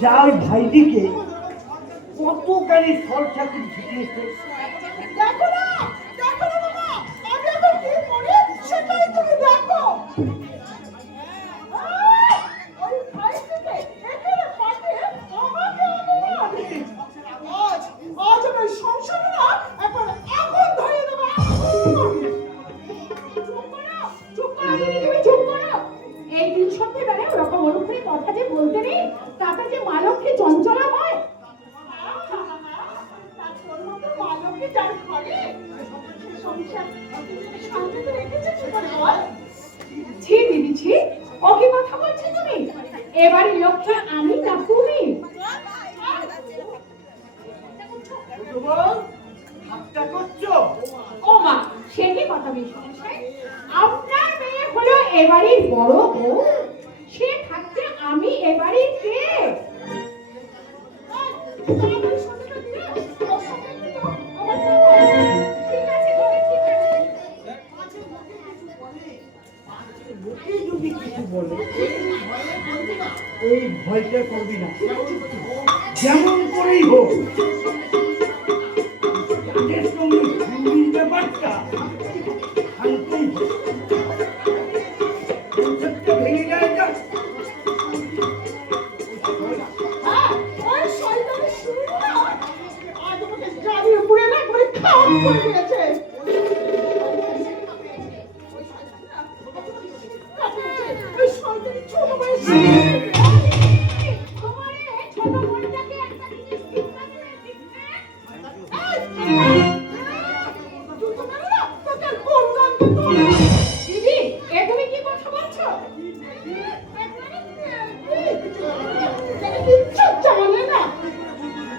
যা ওই ভাইটিকে কতখানি সরষা করে ছিটিয়েছে। দেখো না, দেখো না বাবা, আমি এখন কি করি সেটাই তুমি দেখো। ওই ভাইটিকে এখানে পাঠিয়ে আমাকে আজ আজ আমার সংসারে না এখন আগুন ধরিয়ে দেবো। চুপ করো, চুপ করো দিদি, তুমি চুপ করো। এই দিন সত্যিকারে ওরকম অনুকূলে কথা যে বলতে নেই, তাতে যে মা লক্ষ্মী চঞ্চলা হয়। ছি দিদি ছি, ও কি কথা বলছো তুমি? এবারে লক্ষ্যে আমি না তুমি? ও মা, সে কি কথা বিষয়? আপনার মেয়ে হলো এবারের বড় বউ, সে থাকতে আমি এবারের কে? এই ভয়টা করবি না, যেমন করেই হোক তাদের সঙ্গে ব্যাপারটা আনতেই ভেঙে যায়।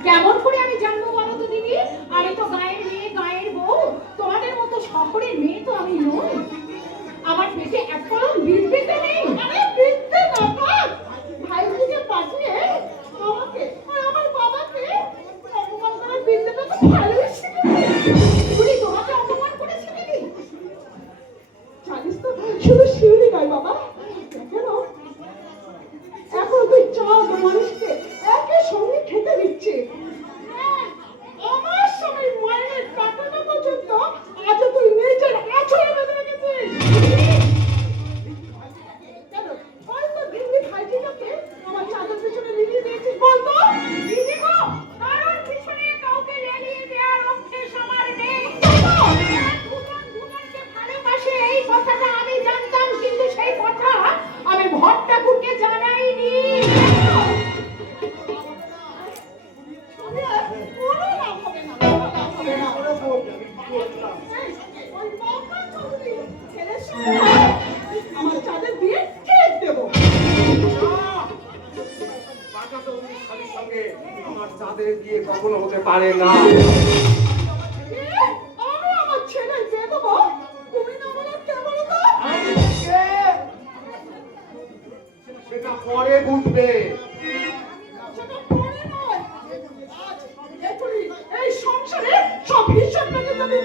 কেমন করে আমি জানবো বলো তো দিদি? আমি তো গায়ের মেয়ে, গায়ের বউ, তোমাদের মতো শহরের মেয়ে তো আমি নই। আমার পেটে এক কলম বিদ্যে নেই। আরে বিদ্যে না থাক, ভাইকে পাঠিয়ে আমাকে আর আমার বাবাকে অপমান করার বিদ্যেটা তো ভালোই শিখেছি। তুমি তোমাকে অপমান করেছে দিদি? জানিস তো শুধু শিউরি নয় বাবা, কেন এখন তুই চার মানুষকে একের সঙ্গে খেতে দিচ্ছে। আমার সময় মায়ের কাটাটা পর্যন্ত আজও তুই নিজের আঁচলে বেঁধে রেখেছিস। কেন হয়তো দিদি ভাইটিটাকে আমার চাদর পেছনে লিলিয়ে দিয়েছিস বলতো? দিদি গো, কারোর পিছনে কাউকে লেলিয়ে দেওয়ার অভ্যেস আমার নেই। দুজনকে ভালোবাসে এই কথাটা আমি জানতাম, কিন্তু সেই কথা আমি ভট ঠাকুরকে জানাইনি। আমার চাঁদের বিয়ে ঠিক দেবো। আমার চাঁদের বিয়ে কখনো হতে পারে না। আমি আমার ছেলের বিয়ে দেবো, তুমি না বলো কে বলো তো? সেটা পরে বুঝবে। সেটা পরে নয়, আজ এখনই এই সংসারে সব হিসাব মেনে যাবে।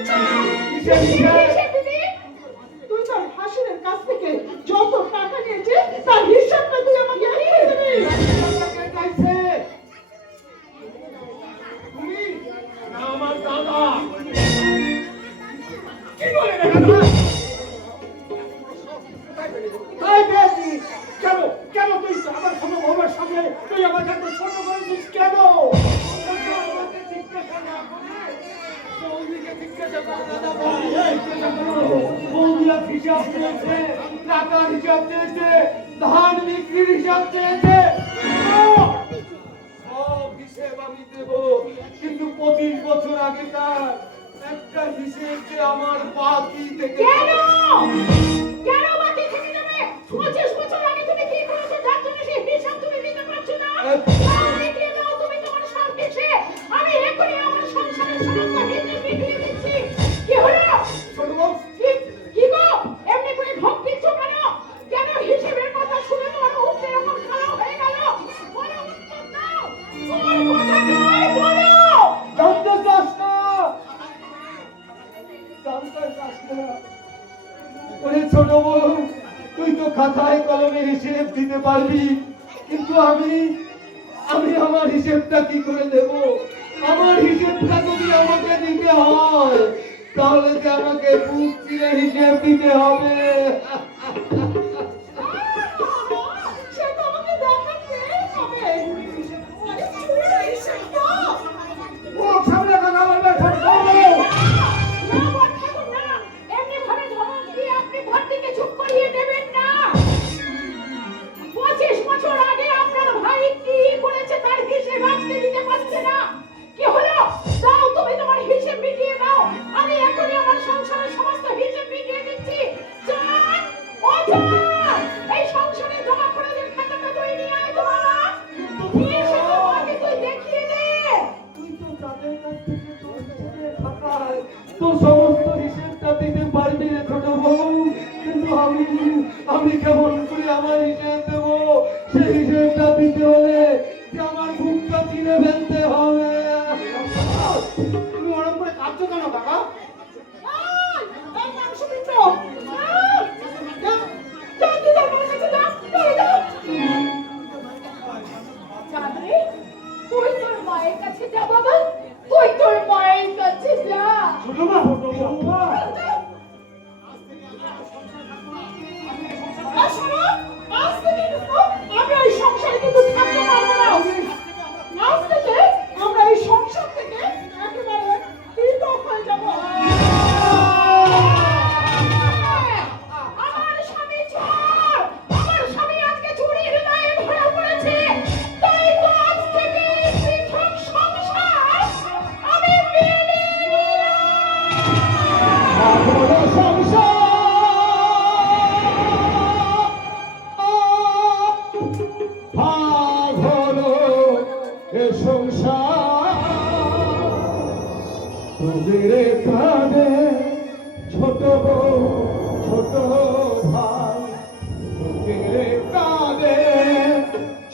তুই তোর হাসিনের কাছ থেকে যত টাকা নিয়েছিস তার হিসাবটা তুই আমাকে দিয়ে দিবি। তুমি না আমার দাদা। কি বলে না তাই পেয়েছি। কেন কেন তুই আমার সামনে আমার সামনে তুই আমাকে এত ছোট করেছিস কেন? বৌদিরা হিসাব চেয়েছে, টাকার হিসাব চেয়েছে, ধান বিক্রির হিসাব চেয়েছে, সব হিসেব আমি দেব, কিন্তু 25 বছর আগেকার একটা হিসেব যে আমার বাকি থেকে কেন কেন বাকি থেকে যাবে? 25 বছর আগে তুমি কি করেছো যার জন্য সেই হিসাব তুমি দিতে পারছো না? তাহলে কি দাও তুমি তোমার সব হিসেব? আমি এখনই আমার সংসারের সমস্ত হিসেব মিটিয়ে দিচ্ছি। কি হলো? ছোট বউ, কি গো এমনি করে ঢোক দিচ্ছ কেন? কেন হিসেবের কথা শুনে তোমার মুখ এরকম খারাপ হয়ে গেল? বলো উত্তর দাও। তোমার কথা নয়, বলো। জানতে চাস না, জানতে চাস না। ওরে ছোট বউ, তুই তো খাতায় কলমে কলমে হিসেব দিতে পারবি, কিন্তু আমি আমার হিসেবটা কি করে দেব? আমার হিসেবটা যদি আমাকে দিতে হয়, তাহলে যে আমাকে বুক চিরে হিসেব দিতে হবে। সে তো আমাকে দেখাতে হবে। আরে চুরি হিসেবটা। ও সামনে কথা বলবে, ছোট না, বড় ঠাকুর না। এমনি ভাবে ধমক দিয়ে আপনি ঘর থেকে চুপ করিয়ে দেবেন না। 25 বছর আগে আপনার ভাই কি করেছে তার হিসেব আজকে দিতে পারছে না। কি হলো? দাও, তুমি তোমার হিসেব মিটিয়ে দাও। আমি এখনই আমার সংসারের সমস্ত হিসেব মিটিয়ে দিচ্ছি। যান, ও যান, এই সংসারে জমা খরচের খাতাটা তুই নিয়ে আয় তো বাবা। নিয়ে এসে তোমাকে তুই দেখিয়ে দে। তুই তো তাদের কাছ থেকে তোর হিসেবে খাতায় তোর সমস্ত হিসেবটা দিতে পারবি রে ছোট বউ, কিন্তু আমি কেমন করে আমার হিসেব দেবো? সেই হিসেবটা দিতে হলে যে আমার বুকটা চিনে ফেলতে হবে। তুমি ওরকম করে কাঁদছো কেন কাকা? আয়, এই মাংস দিত। যা, তুই তোর মায়ের কাছে যা, যা। চাঁদরে, তুই তোর মায়ের কাছে যা বাবা, তুই তোর মায়ের কাছে যা। ছোট মা, বৌমা, আর শোনো, আজ থেকে কিন্তু আমরা এই সংসারে কিন্তু থাকতে পারবো না। আজ থেকে আমরা এই সংসার থেকে একেবারে পৃথক হয়ে যাবো। আমার স্বামী চোর, আমার স্বামী আজকে চুরির দায়ে ধরা পড়েছে। তাই তো আজ থেকে এই পৃথক সংসার আমি মেনে এখনো সংসার ভাগ হলো এ সংসার, তোদের কাঁধে ছোট বউ ছোট ভাই, তোদের কাঁধে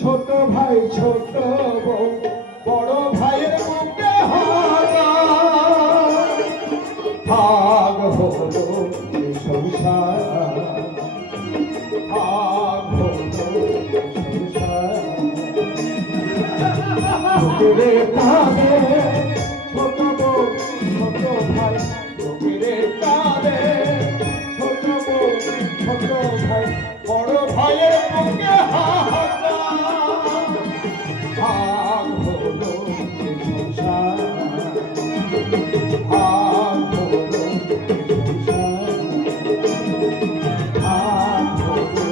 ছোট ভাই ছোট বউ, বড় ভাইয়ের বুকে হারা ভাগ হলো এ সংসার, ভাগ হলো এ সংসার, তোদের কাঁধে ছোট বউ ছোট ভাই, তোদের কাঁধে ছোট বউ ছোট ভাই, বড় ভাইয়ের বুকে হারা ভাগ হলো এ সংসার, ভাগ হলো এ সংসার, ভাগ হলো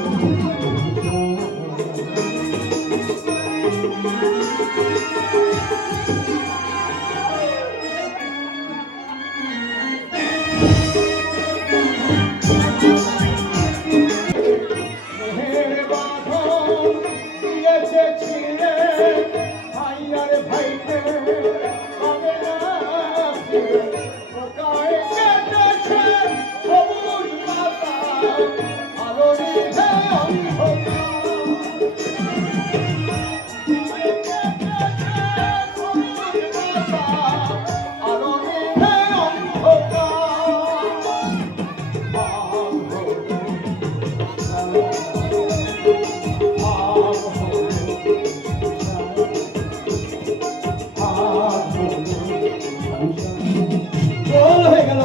মেহের বাঁধন দিয়েছে ছিঁড়ে, ভাই আর ভাইকে হবে না ফিরে, কোথায় কেটেছে সবুজ পাতা, আলো নিভে অন্ধকার। আলো নিভে অন্ধকার, ভাগ হলো গোল হয়ে গেল,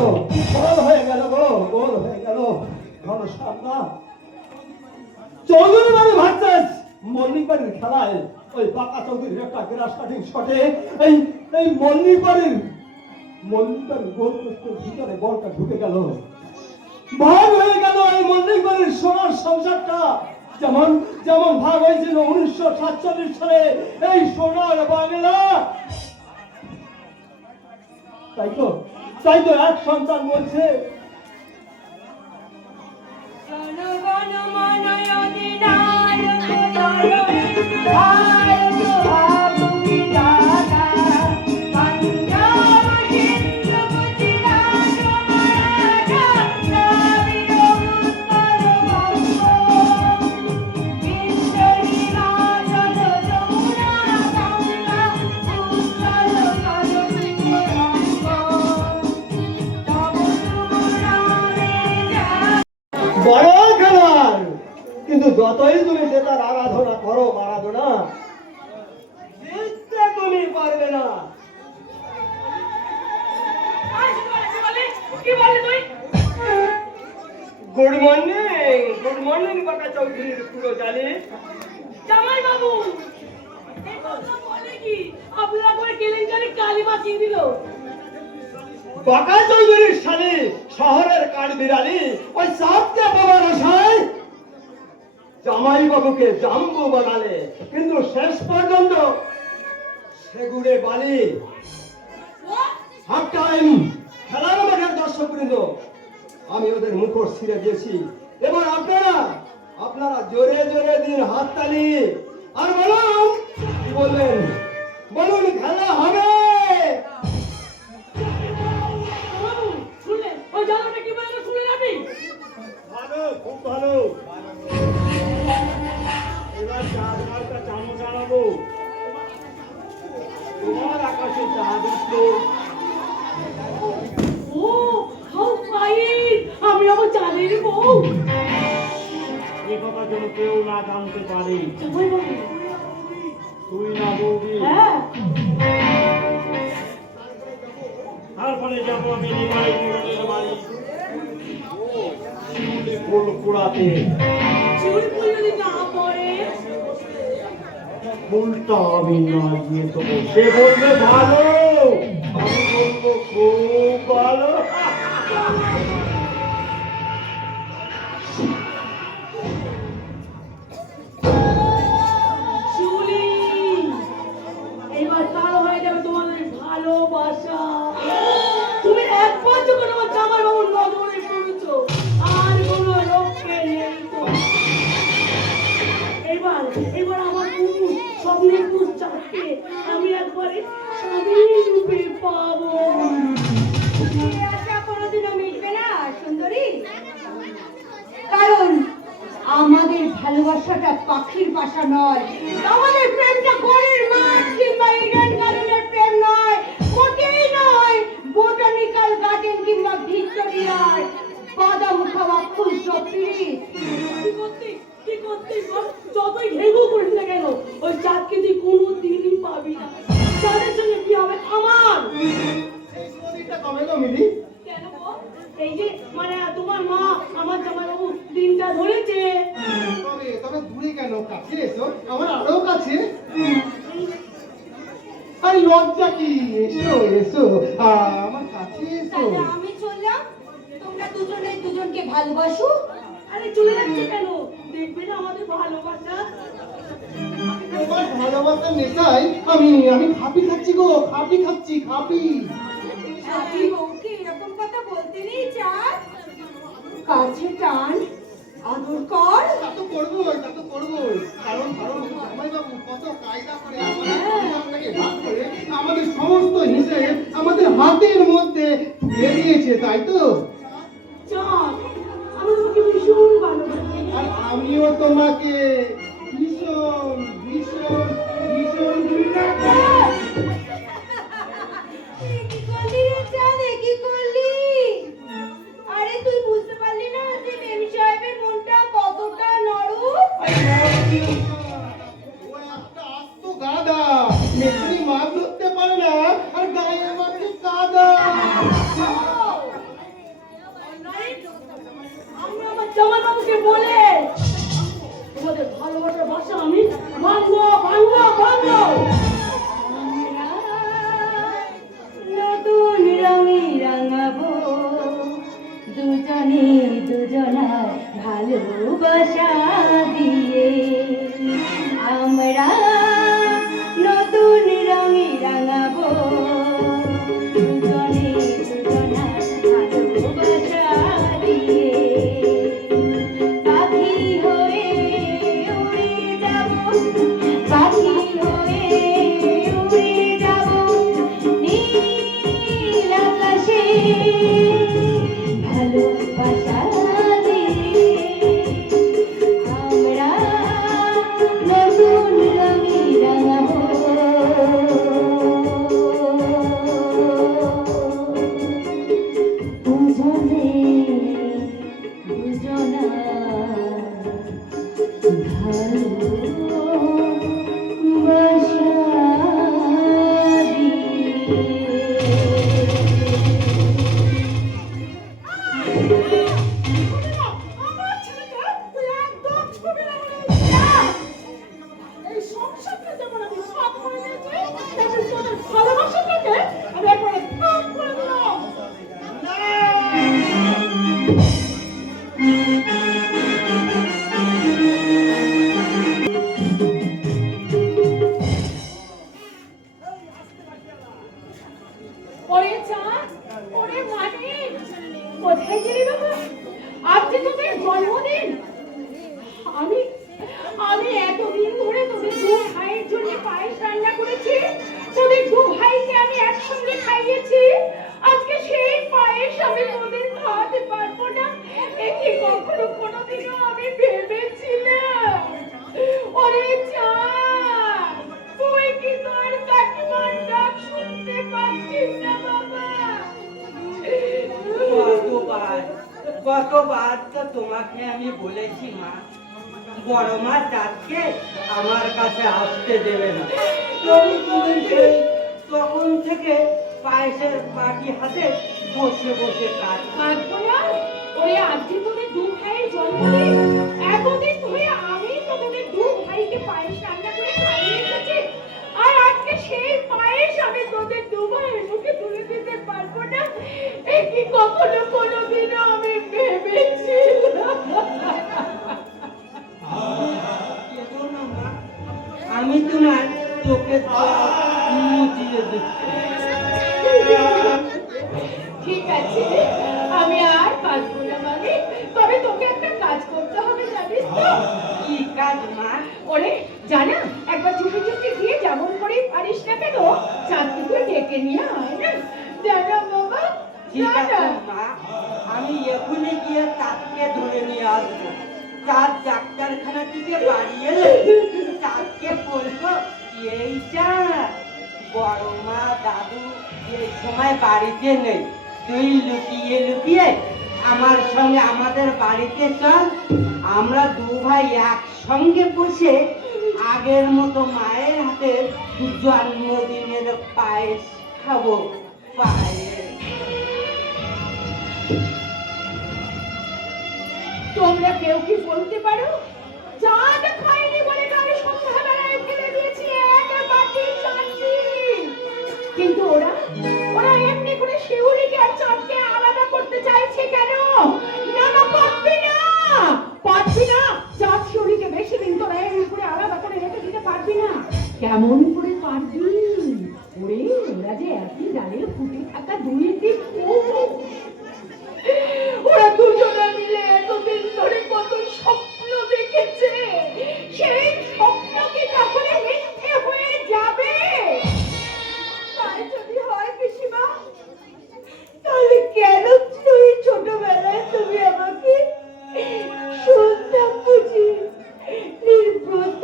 গোল হয়ে গেল গো, গোল হয়ে গেল। ঘনশ্যামদা চৌধুরী বাড়ি ভাবছিস মল্লিক বাড়ির খেলায় ওই পাকা চৌধুরীর একটা গ্রাস কাটিং শটে এই মল্লিক বাড়ির গোল পোস্টের ভিতরে বলটা ঢুকে গেল। ভাগ হয়ে গেল এই মল্লিক বাড়ির সোনার সংসারটা, যেমন যেমন ভাগ হয়েছিল 1947 সালে এই সোনার বাংলা। তাই তো এক সন্তান বলছে জনগণ মন অধিনায়ক জননী ভারত ভাবুকি দাতা, পাঞ্জাব সিন্ধ গুজরাট মারাঠা দ্রাবিড় উত্তর বঙ্গ, বিন্ধ্য হিমাচল যমুনা গঙ্গা উৎকল করবঙ্গ, তব তুম নামে বড় খেলার, কিন্তু যতই বলেন বাঁকা চৌধুরীর পুরো জানি। জামাই বাবু এই কথা বলে কি আপনারা করে কেলেঙ্কারি কালি বাঁচিয়ে দিল। বাঁকা চৌধুরীর শালি শহরের কাঠ বিড়ালি ওই চাপতে বাবার আশায় জামাই বাবুকে জাম্বু বানালে, কিন্তু শেষ পর্যন্ত সেগুড়ে বালি। হাফ টাইম খেলার মাঠের দর্শক বৃন্দ, আমি ওদের মুখোশ ছিঁড়ে দিয়েছি। এবার আপনারা জোরে জোরে দিন হাততালি আর বলুন, কি বলবেন বলুন, খেলা হবে। বাবু শুনলেন ওই জামাটা কি বলে শুনলেন আপনি? ভালো, খুব ভালো। এবার চাঁদমার্কা চামচ আনাবো। তোমার আকাশে চাঁদ উঠলো। ও হাউ ফাইন, আমি আমার চাঁদের বউ। এ কথা যেন কেউ না জানতে পারে। জামাই বাবু তুই না বলবি। হ্যাঁ তারপরে যাবো আমি নিমাই মুরাদের বাড়ি, শিউলি ফুল কুড়াতে। চুরি ফুল যদি না পড়ে ফুলটা আমি না দিয়ে দেবো। সে বলবে ভালো, আমি বলবো খুব ভালো। চুরি এবার কারো হয়ে যাবে তোমাদের ভালোবাসা। তুমি একবার যখন আমার জামাই বাবুর নজরে পড়েছো আর কোনো লোককে নেই তো। এবার আমার পুরুষ স্বপ্নের পুরুষ চাপকে আমি একবারে স্বামী রূপে পাবো। আশা কোনোদিনও মিটবে না সুন্দরী, কারণ আমাদের ভালোবাসাটা পাখির বাসা নয়, আমাদের প্রেমটা গড়ের মাঠ কিংবা ইডেন গার্ডেনের প্রেম নয়, মোটেই নয় বোটানিক্যাল গার্ডেন কিংবা ভিক্টোরিয়ার বাদাম খাওয়া খুচরো পিরিত। কি করতে বল, যতই ঘেঘু করিস না কেন ওই চাঁদকে তুই কোনোদিনই পাবি না। চাঁদের সঙ্গে কি হবে আমার? কবে তো মিলি? কেন গো? এই যে মানে তোমার মা আমার জামাইবাবু দিনটা ধরেছে। তবে দূরে কেন, কাছে এসো, আমার আরো কাছে। আর লজ্জা কি, এসো এসো আমার কাছে এসো। তাহলে আমি চললাম, তোমরা দুজনে দুজনকে ভালোবাসো। আরে চলে যাচ্ছে কেন? দেখবে না আমাদের ভালোবাসা। তোমার ভালোবাসার নেশায় আমি খাপি খাচ্ছি গো, খাপি খাচ্ছি, খাপি। সাথী বউকে এরকম কথা বলতে নেই, চাঁদ কাছে টান, আদর কর। তা তো করবোই, তা তো করবোই। কারণ জামাইবাবু কত কায়দা করে আমাদের ভাগ করে আমাদের সমস্ত হিসেব আমাদের হাতের মধ্যে তুলে দিয়েছে, তাই তো? চাঁদ আমি তোমাকে ভীষণ ভালোবাসি। আর আমিও তোমাকে ভীষণ ভীষণ ভীষণ ঘৃণা করি। কি করলি রে চাঁদ, কি করলি? আরে তুই বুঝতে পারলি না যে মেমি সাহেবের মনটা কতটা নরম? ও একটা আস্ত গাধা, মেছুরি মাছ ধরতে পারে না আর গায়ে মাঝে কাদা। আমি আমার জামাইবাবুকে বলে তোমাদের ভালোবাসা কোনোদিনও আমি ভেবেছিলাম? ওরে চাঁদ, তুই কি তোর কাকিমার ডাক শুনতে পাচ্ছিস না বাবা? কতবার তো তোমাকে আমি বলেছি মা, বড় মা চাঁদকে আমার কাছে আসতে দেবে না। তখন থেকে পায়েসের বাটি হাতে বসে বসে কাজ। পারবো না? ওরে আজকে তোদের দু ভাইয়ের জন্মদিন, এতদিন ধরে আমি তো তোদের দু ভাইকে পায়েস রান্না করে খাইয়ে এসেছি, আর আজকে সেই পায়েস আমি তোদের দু ভাইয়ের মুখে তুলে দিতে পারবো না? এ কি কখনো কোনোদিনও আমি ভেবেছিলাম? কেঁদো না মা, আমি তোমার চোখে মুছিয়ে দিচ্ছি। ঠিক আছে, আমি আর কাঁদবো না মানে, তবে তোকে একটা কাজ করতে হবে জানিস তো? কি কাজ মা? ওরে জানা, একবার চুপি চুপি গিয়ে যেমন করে পারিস না কেন চাঁদকে তুই ডেকে নিয়ে আয় না, জানা বাবা? ঠিক আছে জানা? মা, আমি এখনই গিয়ে চাঁদকে ধরে নিয়ে আসবো। চাঁদ ডাক্তারখানা থেকে বাড়ি এলে চাঁদকে বলবো, এই চাঁদ, বড় মা দাদু এই সময় বাড়িতে নেই, তুই লুকিয়ে লুকিয়ে আমার সঙ্গে আমাদের বাড়িতে চল, আমরা দু ভাই একসঙ্গে বসে আগের মতো মায়ের হাতে জন্মদিনের পায়েস খাবো। পায়েস তোমরা কেউ কি বলতে পারো চাঁদ খায়নি বলে আমি সন্ধ্যাবেলায় ফেলে দিয়েছি এক বাটি চাটনি? কিন্তু ওরা ওরা এমনি করে শিউলিকে আর চাঁদকে আলাদা করতে চাইছে কেন? না না, পারবি না, পারবি না। চাঁদ শিউলিকে বেশি দিন তোরা এমনি করে আলাদা করে রেখে দিতে পারবি না। কেমন করে পারবি? ওরে ওরা যে একই ডালে ফুটে থাকা দুই দিক ফুল। ওরা দুজনে মিলে এতদিন ধরে কত স্বপ্ন দেখেছে, সেই স্বপ্ন কি তাহলে মিথ্যে হয়ে যাবে? তাই যদি হয় পিসিমা, তাহলে কেন তুই ছোটবেলায় তুমি আমাকে সন্ধ্যা পুঁজি নির্ব্রত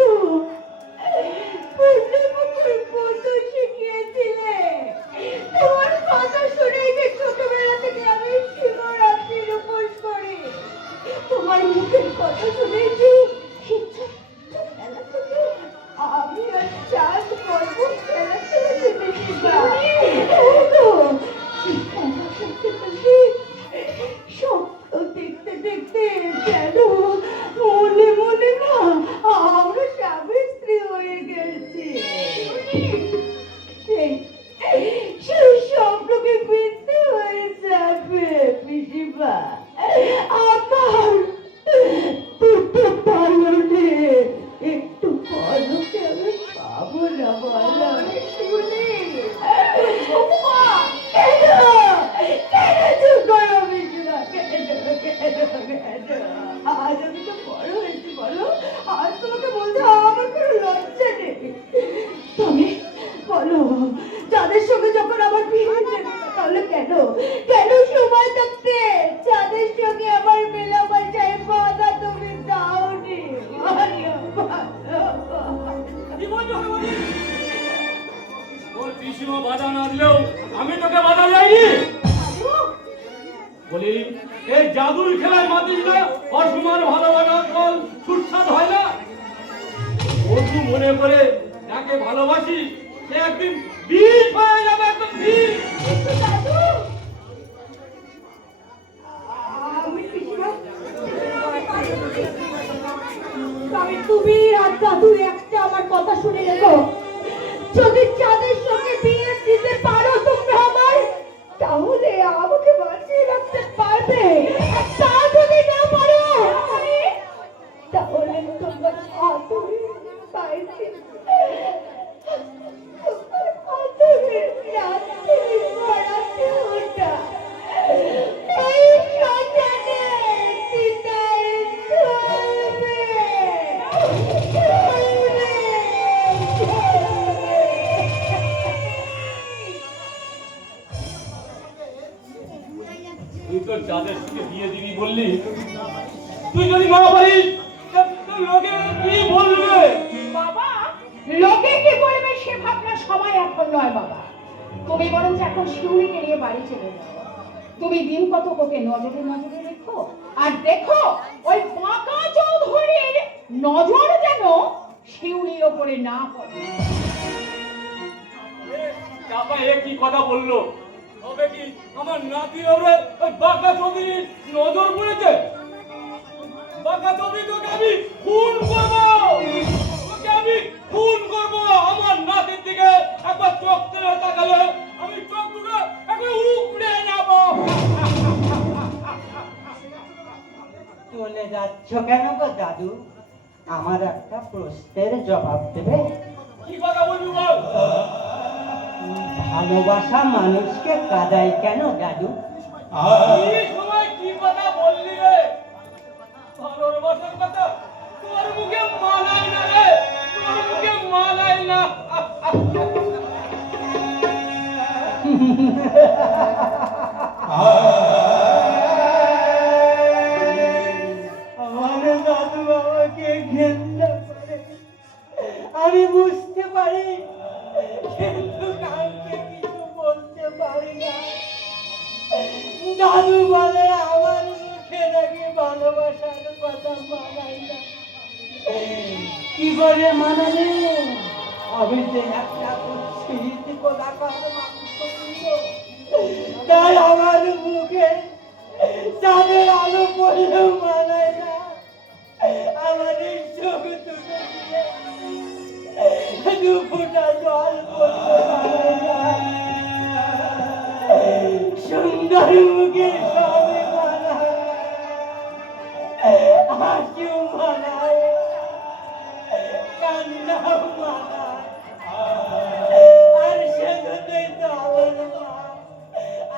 পূর্ণমুখীর ব্রত শিখিয়েছিলে? তোমার কথা শুনেই যে ছোটবেলা থেকে আমি শিবরাত্রির উপোস করি। তোমার মুখের কথা শুনেই যে ছোটবেলা থেকে আমি আর চাঁদ করব খেলা খেলেছি পিসিমা। স্বপ্ন দেখতে দেখতে কেন মনে মনে না আমরা স্বামী স্ত্রী হয়ে গেছি। সেই স্বপ্নকে মিথ্যে হয়ে যাবে পিসিমা। আমার দুটো পালনে একটু পলকে আমি পাবো না বলো? শুনি আজ আমি তো বড় হয়েছি বলো, আজ তোমাকে বলতে আমার কোনো লজ্জা নেই। তবে বলো, যাদের সঙ্গে যখন আমার বিয়ে দেবে তাহলে কেন কেন সময় থাকতে যাদের সঙ্গে আমার মেলামেশায় বাধা তুমি দাওনি? ওর পিসিমা বাধা না দিলেও আমি তোকে বাধা যাইনি। বলি এই জাদুর খেলায় মাতিস না, অসমান ভালোবাসা ফল সুস্বাদ হয় না। বন্ধু মনে করে যাকে ভালোবাসি সে একদিন বিষ হয়ে যাবে, একদম বিষ। তবে তুমি আর দাদু একটা আমার কথা শুনে রেখো, যদি চাঁদের সঙ্গে বিয়ে দিতে পারো তোমরা আমার, তাহলে আমাকে বাঁচিয়ে রাখতে পারবে। আর তা যদি না পারো তাহলে তোমার আদরে পাইছি আদরে রাত্রি পড়াতে ওটা এই সন্তানে চিতায় চলবে। তুই তো যাদের সঙ্গে বিয়ে দিবি বললি, তুই যদি না পারিস তো লোকে কি বলবে? বাবা, লোকে কি বলবে সে ভাবনা সময় এখন নয় বাবা। তুমি বরং এখন শিউলিকে নিয়ে বাড়ি চলে যাও। তুমি দিন কত ওকে নজরে নজরে রেখো, আর দেখো ওই পাকা চৌধুরীর নজর যেন শিউলির ওপরে না পড়ে। চাপা এ কি কথা বললো? তবে কি আমার নাতির ওপরে ওই বাঁকা চৌধুরীর নজর পড়েছে? বাঁকা চৌধুরী তোকে আমি খুন করবো, তোকে আমি খুন করবো। আমার নাতির দিকে একবার চোখ তুলে তাকালে আমি চোখ দুটো একবার উপড়ে যাবো। চলে যাচ্ছ কেন গো দাদু? আমার একটা প্রশ্নের জবাব দেবে? কি কথা বলবি বল? ভালোবাসা মানুষকে কাঁদায় কেন দাদু? এই সময় কি কথা বললি রে? ভালোবাসার কথা তোর মুখে মানায় না রে, তোর মুখে মানায় না। আমার দাদু বাবাকে ঘেন্না করে আমি বুঝতে পারি, কিন্তু কাউকে কিছু বলতে পারি না। দাদু বলে আমার মুখে নাকি ভালোবাসার কথা মানাই না। কি করে মানাবে? আমি যে একটা কুৎসিত কোলাকার মানুষ ছিল, তাই আমার মুখে চাঁদের আলো পড়লেও মানায় না। আমার এই চোখ দুটো দিয়ে দু ফোঁটা জল পড়তে মানায় না। সুন্দর মুখে সবে মানায়, হাসিও মানায়, কান্নাও মানায়। আর সেজন্যই তো আমার মা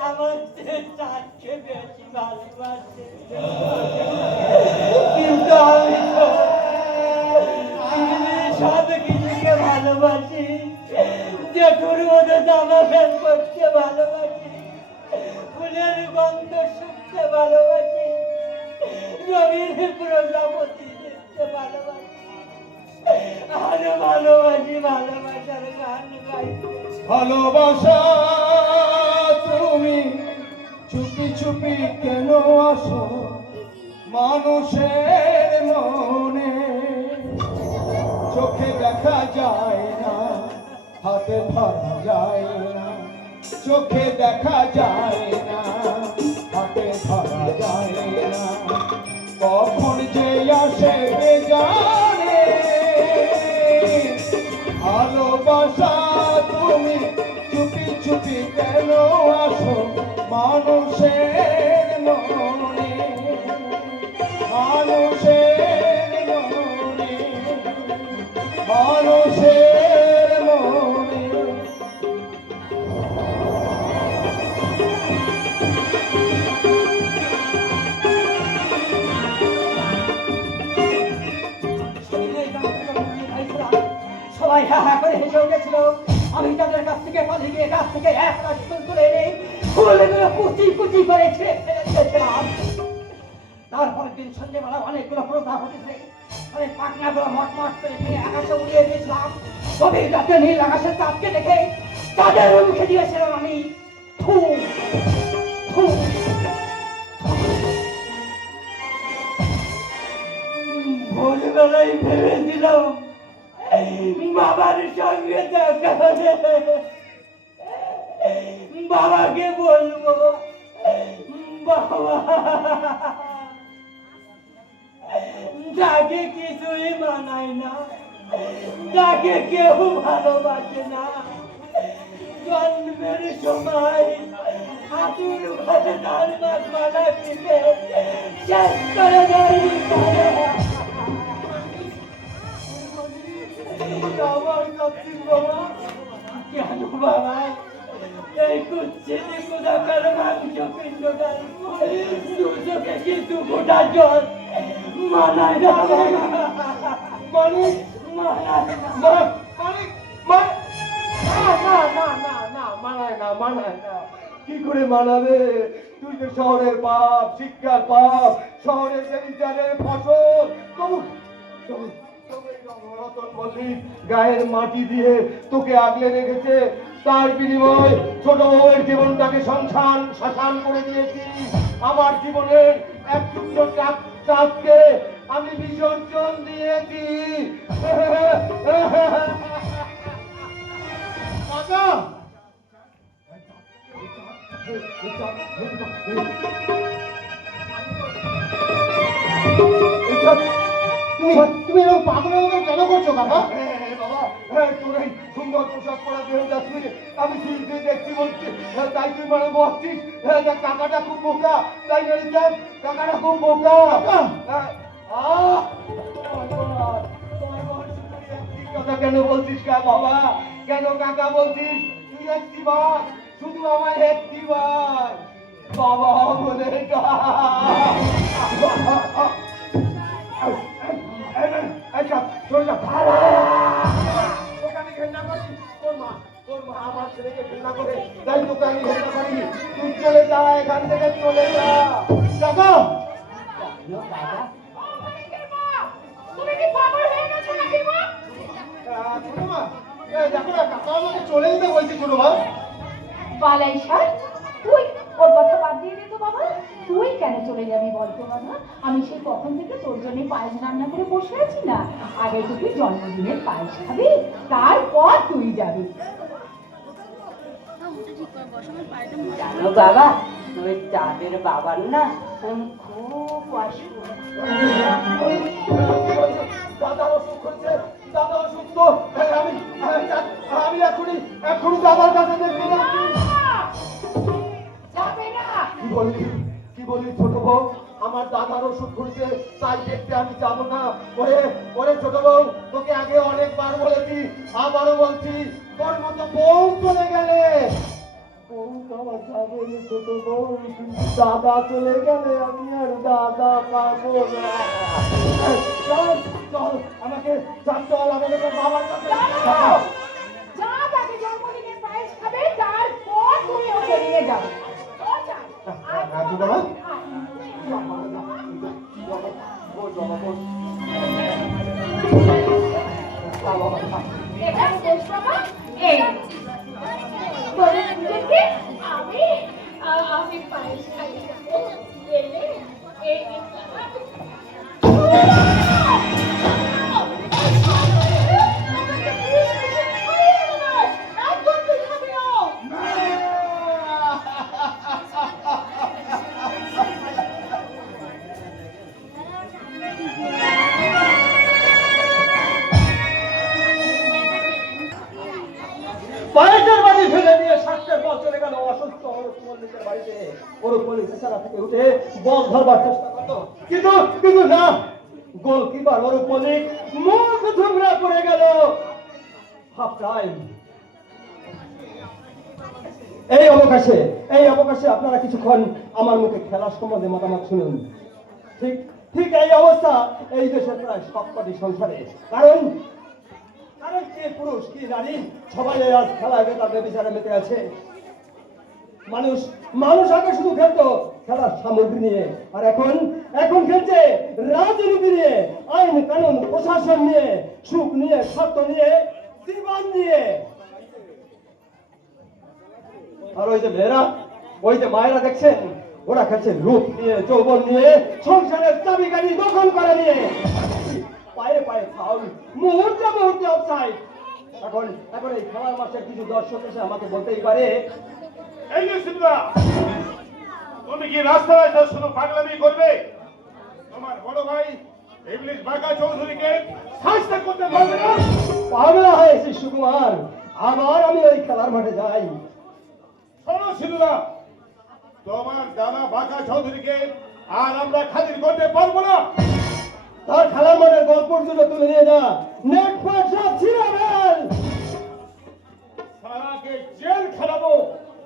আমার চারকে বেশি ভালোবাসে। কিন্তু আমি তো সব কিছুকে ভালোবাসি, জেঠুর মতো জামা প্যান্ট পরতে ভালোবাসি, ফুলের গন্ধ শুকতে ভালোবাসি, রবির প্রজাপতি দেখতে ভালোবাসি। আরো ভালোবাসি, ভালোবাসার গান গাই। ভালোবাসা তুমি চুপি চুপি কেন আসো মানুষের মনে? চোখে দেখা যায় না, হাতে ধরা যায় না। চোখে দেখা যায় না, হাতে ধরা যায় না। কখন যে আসে কে জানে? ভালোবাসা তুমি চুপি চুপি কেন আসো মানুষের মনে? মানুষের মনে, মানুষের মনে। সবাই হা হা করে হেসে উঠেছিল। আমি তাদের কাছ থেকে পালিয়ে গিয়ে গাছ থেকে এক রাস্তা তুলে এনে ফুলগুলো কুচি কুচি করে ছেড়ে ফেলেছিলাম। তারপরের দিন সন্ধ্যেবেলা অনেকগুলো প্রতাপ হতেছে, আমি পাখনাগুলো মটমট করে ফিরে আকাশে উড়িয়ে দিয়েছিলাম। গভীর রাতে নীল আকাশের চাঁদকে দেখে তাদের মুখে দিয়েছিলাম আমি থু থু। ভোরবেলায় ভেবেছিলাম বাবার সঙ্গে দেখা হলে বাবাকে বলবো, বাবা যাকে কিছুই মানায় না, যাকে কেউ ভালোবাসে না, জন্মের সময় হাতুর ঘরে তার মালা পিঠে শেষ করে দেয়। আমার কাছে বাবা কেন বাবা এই কুচ্ছিতে কোথাকার মাংস পিণ্ডটার দুচোখে কিন্তু গোটা জল মানায় না মানে মানায় না, না মানায় না, মানায় না। কি করে মানাবে? তুই তো শহরের বাপ, শিক্ষার বাপ, শহরের যে বিচারের ফসল, তবু তবু তবু এই রতন মল্লিক গায়ের মাটি দিয়ে তোকে আগলে রেখেছে। তার বিনিময় ছোট বউয়ের জীবনটাকে শ্মশান করে দিয়েছি। আমার জীবনের এক টুকরো চাঁদকে আমি বিসর্জন দিয়েছি। কাকা তুমি এরকম পাগলের মতো কেন করছো কাকা? বাবা, তোর এই সুন্দর পোশাক পরা দিয়ে যাচ্ছি, আমি ফিল্ডে দেখছি বলছি, তাই তুই মানে বসছিস কাকাটা খুব বোকা, তাই বলছেন কাকাটা খুব বোকা। কথা কেন বলছিস কা বাবা? কেন কাকা বলছিস? তুই একটি বার, শুধু আমার একটি বার বাবা বলে আমার ছেলেকে ঘৃণা করে, তাই তোকে আমি ঘৃণা করি। তুই চলে যা, এখান থেকে চলে যা। কাকা তুমি কি পাগল হয়ে গেছো নাকি মা? ছোট মা, দেখো না কাকা আমাকে চলে যেতে বলছে ছোট মা। বালাই শাহ, তুই ওর কথা বাদ দিয়ে দে তো বাবা। তুই কেন চলে যাবি বলতো বাবা? আমি সেই কখন থেকে তোর জন্য পায়েস রান্না করে বসে আছি না। আগে তো তুই জন্মদিনের পায়েস খাবি, তারপর তুই যাবি। জানো বাবা, ওই চাঁদের বাবার না খুব অসুখ। দাদা অসুখ হচ্ছে, দাদা অসুস্থ। আমি এখনই দাদার কাছে দেখতে যাচ্ছি। যাবে না। কি বলি ছোট বউ? আমার দাদার ওষুধ হয়েছে, তাই দেখতে আমি যাব না। ওরে ছোট বউ, তোকে আগে অনেকবার বলেছি, আবারও বলছি, তোর মতো বউ চলে গেলে বউ আমার যাবে রে ছোট বউ, কিন্তু দাদা চলে গেলে আমি আর দাদা পাবো না। চল চল, আমাকে চল, আমাকে তোর বাবার কাছে। যা, তাকে জন্মদিনের পায়েস খাবে, তারপর তুমি ওকে নিয়ে যাবে। ছোট মা এখানে বস বাবা। এই তোদের দুজনকে আমি পায়েস খাইয়ে দেবো। এলে এই পায়েসের বাড়ি ফেলে দিয়ে স্বাস্থ্যের বল চলে গেল অসুস্থ মল্লিকের বাড়িতে। ওর পুলিশ এছাড়া থেকে উঠে বল ধরবার চেষ্টা করতো, কিন্তু না, গোলকিপার ওর পুলিশ মুখ ঝুমরা পড়ে গেল। Half time. এই অবকাশে আপনারা কিছুক্ষণ আমার মুখে খেলার সম্বন্ধে মতামত শুনুন। ঠিক এই অবস্থা এই দেশের প্রায় সবকটি সংসারে। কারণ কে পুরুষ কি নারী সবাই আজ খেলায় তাদের বিচারে মেতে আছে। মানুষ আগে শুধু খেলতো খেলার সামগ্রী নিয়ে, আর এখন খেলছে রাজনীতি নিয়ে, আইন কানুন প্রশাসন নিয়ে, সুখ নিয়ে, স্বার্থ নিয়ে, জীবন নিয়ে। আর ওই যে মেয়েরা, ওই যে মায়েরা দেখছেন, ওরা খেলছে রূপ নিয়ে, যৌবন নিয়ে, সংসারের চাবি গাড়ি দখল করে নিয়ে। পায়ে ফাউল, মুহূর্তে অফসাইড। এখন এই খেলার মাঠে কিছু দর্শক এসে আমাকে বলতেই পারে, এই যে সিমরা, তুমি কি রাস্তায় শুধু পাগলামি করবে? তোমার বড় ভাই ইবলিশ বাঁকা চৌধুরীকে শাস্তি করতে পারবে না? পাগলা হয়েছে সুকুমার, আবার আমি ওই খেলার মাঠে যাই। শোনো সিমরা, তোমার দাদা বাঁকা চৌধুরীকে আর আমরা খাতির করতে পারবো না। তার খেলার মাঠের গল্প জন্য তুলে নিয়ে যা, নেট পয়েন্ট সব ছিঁড়ে ফেল। সারাকে জেল খাটাবো।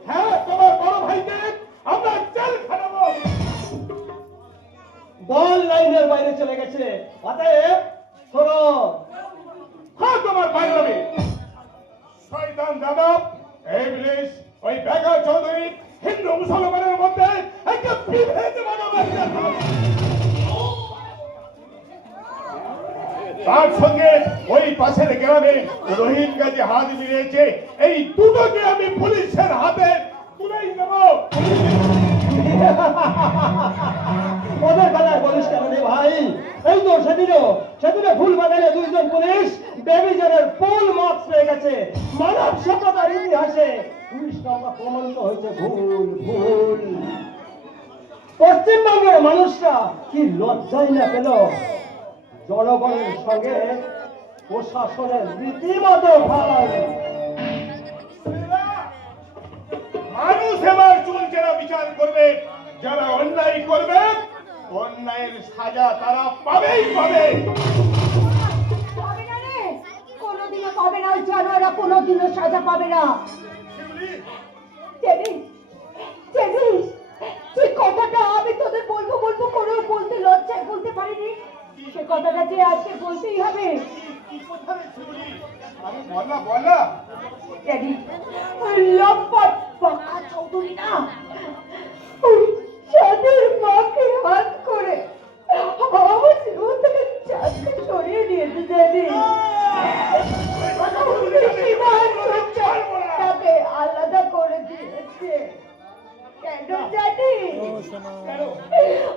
হ্যাঁ, তোমার বড় ভাইকে আমরা জেল খাটাবো। বল লাইনের বাইরে চলে গেছে, অতএব শোনো। হ্যাঁ, তোমার পাগলামি। শয়তান দাদা ইবলিশ ওই বাঁকা চৌধুরী পাশের গ্রামে রোহিঙ্গা যে হাত মিলিয়েছে, এই দুটোকে আমি পুলিশের হাতে তুলেই দেব। ওদের বেলায় বলিস কেন রে ভাই? এই তো সেদিনে ভুল বাগানে 2 জন পুলিশ বেবিজনের ফুল মার্কস পেয়ে গেছে। মানব সভ্যতার ইতিহাসে পুলিশ নামটা প্রমাণিত হয়েছে ভুল। পশ্চিমবঙ্গের মানুষরা কি লজ্জাই না পেল জনগণের সঙ্গে প্রশাসনের রীতিমতো ভালো। মানুষ এবার চুলচেরা বিচার করবে, যারা অন্যায় করবে অন্যায়ের সাজা তারা পাবেই পাবে। পাবে না রে, কোনোদিনও পাবে না। ওই জানোয়াররা কোনোদিনও সাজা পাবে না। যে কথাটা আমি তোদের বলবো করেও বলতে লজ্জায় বলতে পারিনি, সে কথাটা যে আজকে বলতেই হবে। আমি বলা ড্যাডি, ওই লম্পট পাকা চৌধুরী না, ওই চাঁদের মাকে হাত করে আমার জীবন থেকে চাঁদকে সরিয়ে দিয়েছে ড্যাডি। তাকে আলাদা করে দিয়েছে। কেন ড্যাডি?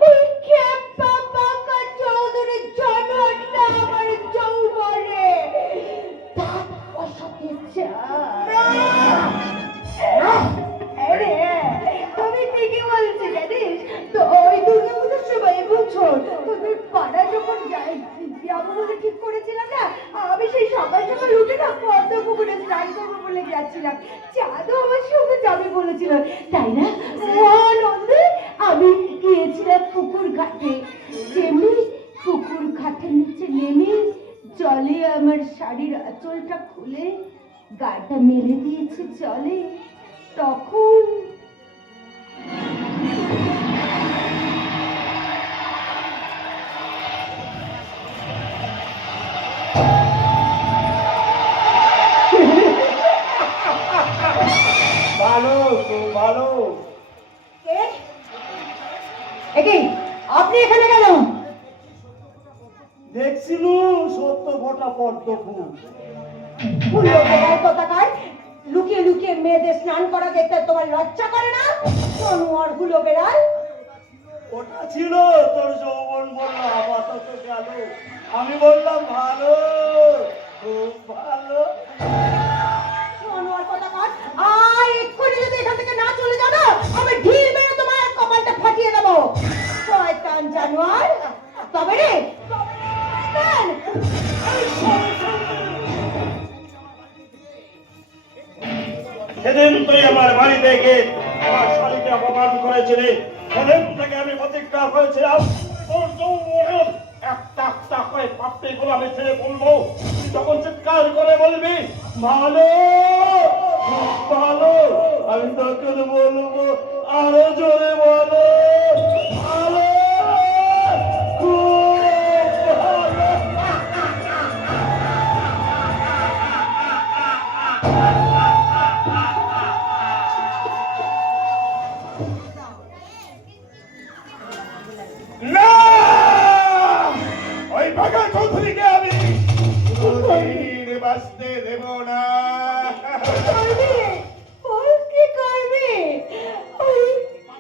ওই খেপা পাকা চৌধুরীর জানোয়ারটা আমার যৌবনে দাঁত বসাতে চায়। আরে, আমি ঠিকই বলছি জানিস তো। ওই দুর্গাপুজোর সময় এবছর তোদের পাড়া যখন যাবো বলে ঠিক করেছিলাম না, আমি সেই সকাল সকাল উঠে না পদ্ম পুকুরে স্নান করবো বলে গেছিলাম। চাঁদও আমার সঙ্গে যাবে বলেছিল, তাই না? আনন্দে আমি গিয়েছিলাম পুকুর ঘাটে। যেমনি পুকুর ঘাটের নিচে নেমে জলে আমার শাড়ির আঁচলটা খুলে গাটা মেলে দিয়েছে জলে, তখন ভালো। আপনি এখানে কেন? দেখছিল সত্য ফোটা পদ্ম ফুল। লুকিয়ে লুকিয়ে মেয়েদের স্নান করা দেখতে তোমার লজ্জা করে না? জানোয়ার গুলো বেড়াল। ওটা ছিল তোর যৌবন, বললো আপাতত গেল। আমি বললাম ভালো, খুব ভালো। জানোয়ার কথা কর। আর এক্ষুনি যদি এখান থেকে না চলে যাও না, আমি ঢিল মেরে তোমার কপালটা ফাটিয়ে দেবো। শয়তান জানোয়ার। তবে রে সেদিন তুই আমার বাড়িতে গিয়ে আমার শাড়িকে অপমান করেছিলি, সেদিন থেকে আমি প্রতিজ্ঞা করেছিলাম তোর যৌবনের একটা একটা করে পাপড়িগুলো আমি ছেড়ে বলবো। তুই যখন চিৎকার করে বলবি ভালো ভালো, আমি তখন বলবো আরো জোরে বলো ভালো, খুব ভালো। না, ওই বাঘা চৌধুরীকে আমি কোনোদিন বাঁচতে দেব না। কি করবি? ওই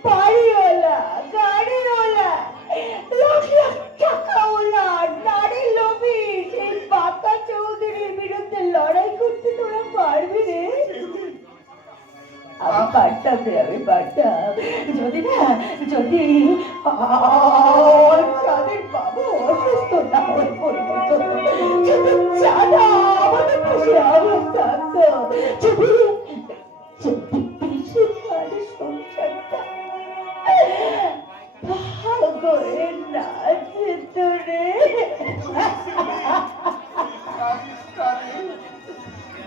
বাড়িওয়ালা, গাড়িওয়ালা, লাখ লাখ টাকাওয়ালা, নারী লোভী সেই বাঁকা চৌধুরীর বিরুদ্ধে লড়াই করতে তোরা পারবি রে? আমি পারতাম রে, আমি পারতাম। যদি চাঁদের বাবু অসুস্থ না হয়ে পড়তো, যদি চাঁদা আমাদের পাশে আবার থাকতো, যদি পিসির ঘরে সংসারটা ভাগরে না যেত রে।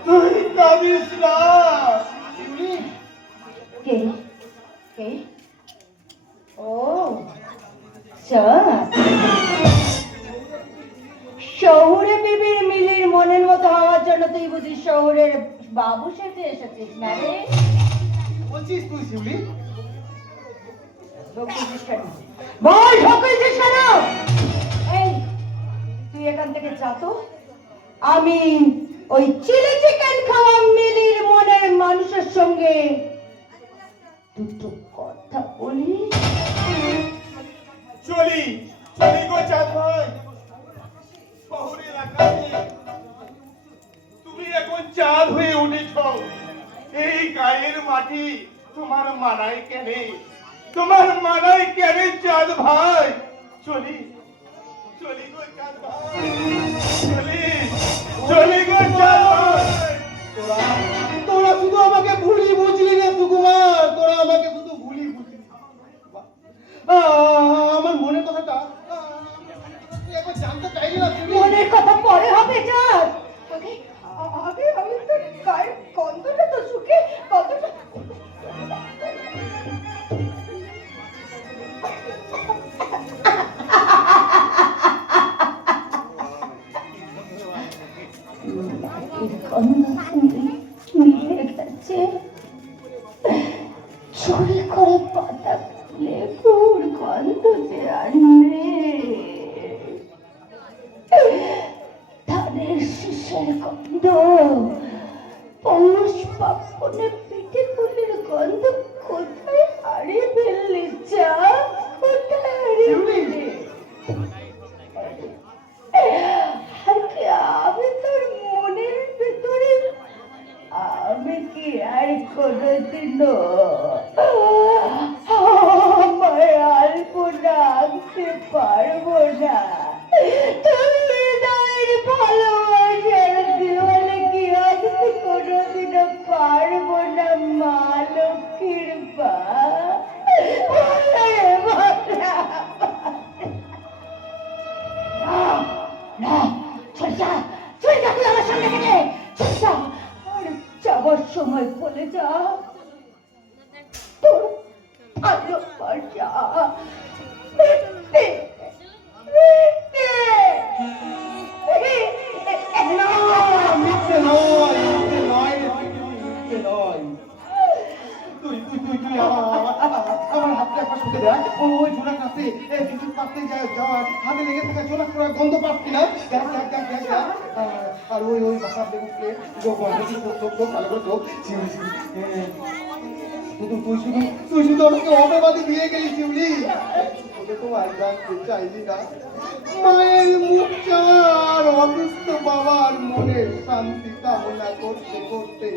তুই কাঁদিস না। কে কে? ও চাঁদ। শহুরে বিবির মিলির মনের মতো হওয়ার জন্য তুই বুঝি শহরের বাবু সাথে এসেছিস না রে? বলছিস তুই শিউলি? ঢোকিয়েছিস কেন? বল ঢোকিয়েছিস কেন? এই তুই এখান থেকে যা তো, আমি ওই চিলি চিকেন খাওয়া মিলির মনের মানুষের সঙ্গে দুটো কথা বলি। চলি চলি গো চাঁদ ভাই, শহরের আকাশে তুমি এখন চাঁদ হয়ে উঠেছ। এই গায়ের মাটি তোমার মানায় কেন, তোমার মানায় কেন চাঁদ ভাই? চলি চলি গো চাঁদ ভাই, চলি চলি গো চাঁদ ভাই। তোরা শুধু আমাকে ভুলি বুঝলি রে সুকুমার, তোরা আমাকে শুধু ভুলি বুঝলি। আমার মনের কথাটা তুই একবার জানতে চাইলি না? মনের কথা পরে হবে চাঁদ, আগে আগে আমি তোর গায়ের গন্ধটা তো শুকে গন্ধটা মিলে গেছে। চুরি করে পাতা লেবুর গন্ধ যে আর নেই, ধানের শীষের গন্ধ, পৌষ পাপনে পিঠে পুলির গন্ধ কোথায় হারিয়ে ফেললি চা? কোথায় হারিয়ে ফেললি? আমি তোর মনের ভেতরে আমি কি আর কোনোদিনও আমায় আলপনা আঁকতে পারবো না? তুমি হৃদয়ের ভালোবাসার দেওয়ালে কি আঁকতে কোনোদিনও পারবো না মা লক্ষ্মীর পা? না, চলে যা, চলে যা তুই আমার সামনে থেকে, চলে যা। আর যাবার সময় বলে যা তোর ভালোবাসা মিথ্যে, মিথ্যে। না, মিথ্যে নয়, মিথ্যে নয় রে, মিথ্যে নয়। তুই তুই তুই তুই আমার হাতটা একবার শুকে দেখ। ওই জোড়া কাছে বিদ্যুৎ পাততে যাওয়া হাতে লেগে থাকা জোড়া করা গন্ধ পাচ্ছি না? দেখ দেখ দেখ দেখ দেখ। আর ওই ওই বাসা দেখো ভালো করে চোখ শিউলি শিউলি। তুই শুধু আমাকে অপবাদে দিয়ে গেলি শিউলি। তোকে তো আর জানতে চাইলি না। মায়ের মুখ চাওয়ার অসুস্থ বাবার মনের শান্তি কামনা করতে করতে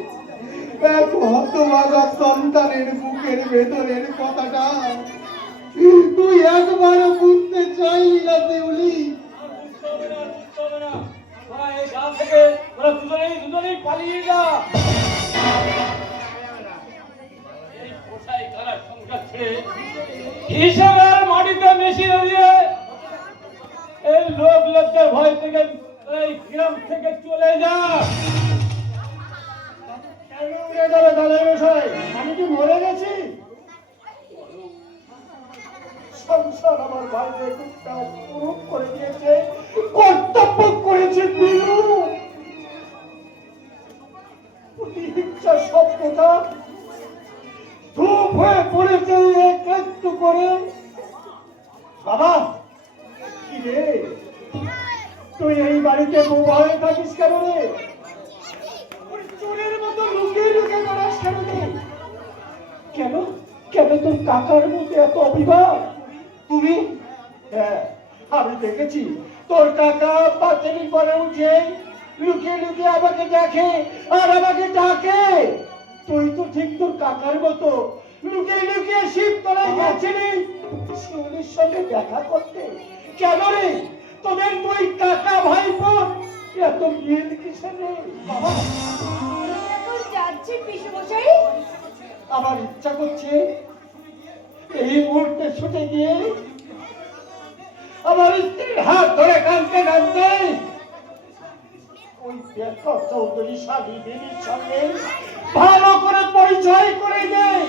এক হতভাগা সন্তানের বুকের ভেতরের কথাটা তুই একবারও বুঝতে চাইলি না শিউলি। দুজনেই পালিয়ে যা। এই পোষাই করা সংসার ছেড়ে হিসাবের মাটিতে মিশিয়ে দিয়ে এই লোক লজ্জার ভয় থেকে এই গ্রাম থেকে চলে যা। কেন উড়ে যাবে দাদার বিষয়? আমি কি মরে গেছি? সংসার আমার ভাইকে টুকটাক পুরো করে দিয়েছে, কর্তব্য করেছে বিরু। ইচ্ছা সভ্যতা ধূপ হয়ে পড়েছে একটু করে। বাবা কি রে, তুই এই বাড়িতে বউ হয়ে থাকিস কেন রে? চোরের মতো লুকিয়ে লুকিয়ে বেড়াস কেন রে? কেন কেন তোর কাকার মধ্যে এত অভিমান? তুমি? হ্যাঁ, আমি দেখেছি তোর কাকা পাঁচালি করে উঠে লুকিয়ে লুকিয়ে আমাকে দেখে আর আমাকে ডাকে। তুই তো ঠিক তোর কাকার মতো লুকিয়ে লুকিয়ে শিবতলায় গেছিলি শিউলির সঙ্গে দেখা করতে। কেন রে তোদের দুই কাকা ভাইপো এত মিল কিসের রে? বাবা এখন যাচ্ছি পিসমশাই। আমার ইচ্ছা করছে এই মুহূর্তে ছুটে গিয়ে আমার স্ত্রীর হাত ধরে কাঁদতে কাঁদতে ওই দেখো চৌধুরী শালী দেবীর সঙ্গে ভালো করে পরিচয় করে দেয়।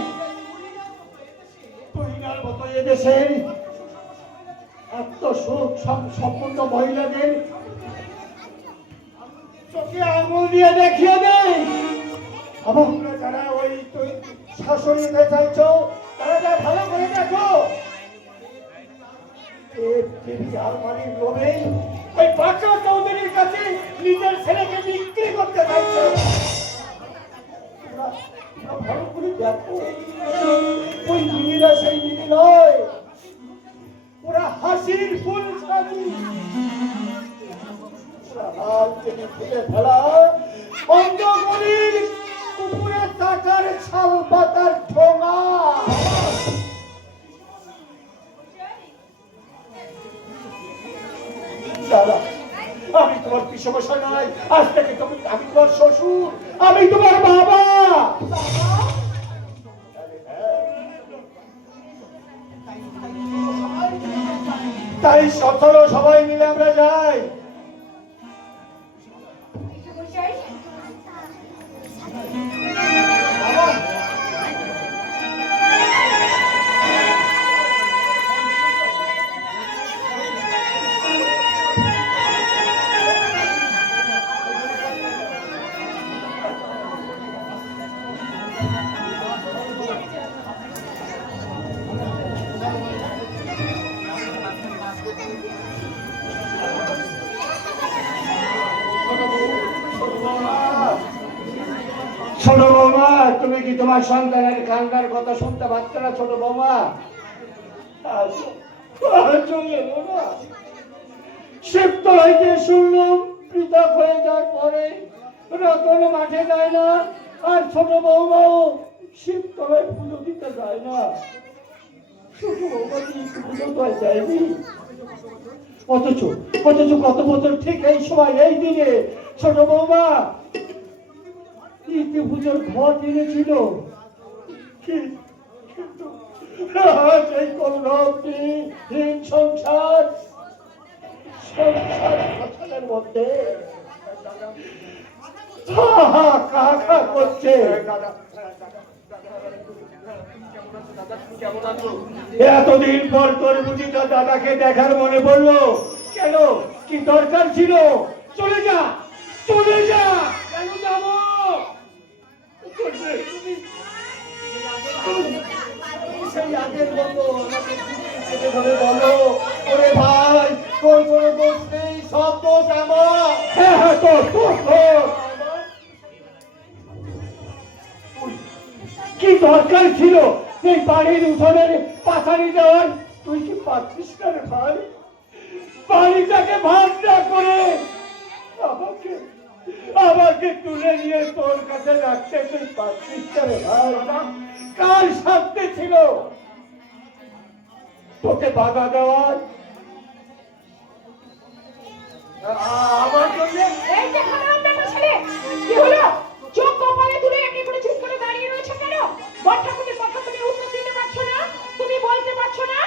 তুইনার মতো এদেশের আত্মসুখ সম্পূর্ণ মহিলাদের চোখে আঙুল দিয়ে দেখিয়ে দেয়। আমরা যারা ওই তুই শাশুড়ি হতে চাইছো তারা যা ভালো করে দেখো। এই দেবী আলমারির লোভে ওই পাকা চৌধুরীর কাছে নিজের ছেলেকে বিক্রি করতে চাইছে। তোমরা ভালো করে দেখো, ওই মিনিরা সেই মিনি নয়, ওরা হাসির ফুল সাজি, ওরা হাত থেকে ফুটে ফেলা অন্ধকারের কুকুরে টাকার ছাল পাতার ঠোঙা। দাদা, আমি তোমার পিসমশাই নয়, আজ থেকে আমি তোমার শ্বশুর, আমি তোমার বাবা। তাই চলো সবাই মিলে আমরা যাই। ছোট বৌমা, তুমি কি তোমার সন্তানের কান্নার কথা শুনতে পাচ্ছ না? ছোট বৌমা, শিবতলায় গিয়ে শুনলাম পৃথক হয়ে যাওয়ার পরে রতন মাঠে যায় না, আর ছোট বৌমাও শিবতলায় পুজো দিতে যায় না। ছোট বৌমা কি পুজো দেওয়া যায়নি? অথচ কত বছর ঠিক এই সময় এই দিনে ছোট বৌমা ইতি পুজোর ঘর এনেছিল। সেই করুণহীন সংসার সংসারের মধ্যে কাকা করছে। এতদিন পর তোর বুঝি তো দাদাকে দেখার মনে পড়লো? কেন, কি দরকার ছিল? চলে যা, চলে যা। কেন যাবো? সেই আগের মতো আমাকে বলো, ওরে ভাই, তোর কোনো দোষ নেই, সব দোষ আমার। হ্যাঁ হ্যাঁ, তোর তোর তোর। কি দরকার ছিল এই বাড়ির উঠোনের পাথারি দেওয়ার? তুই কি পাচ্ছিস না রে ভাই? বাড়িটাকে ভাগ না করে আমাকে তুলে নিয়ে তোর কাছে রাখতে তুই পাচ্ছিস না রে ভাই? কার সাথে ছিল তোকে বাধা দেওয়ার? আমার জন্য এই যে খারাপ বেটা ছেলে, কি হলো? চোখ কপালে তুলে এমনি করে চুপ করে দাঁড়িয়ে রয়েছে কেন? বড় ঠাকুরের কথা তুমি উত্তর দিতে পারছো না? তুমি বলতে পারছো না?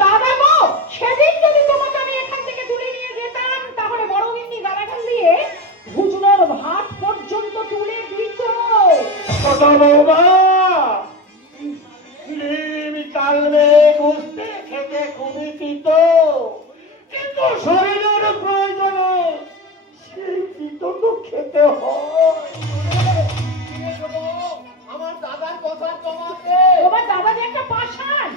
দাদা গো, সেদিন যদি তোমাকে আমি এখান থেকে তুলে নিয়ে যেতাম, তাহলে বড় গিন্নি গালাগাল দিয়ে ভুজনোর ভাত পর্যন্ত তুলে দিত। কথা বৌমা, কালবে বুঝতে খেতে খুবই তিত, কিন্তু শরীরের প্রয়োজনে সেই তিত তো খেতে হয়। আমার দাদার কথা তোমাকে, তোমার দাদা যে একটা পাষাণ।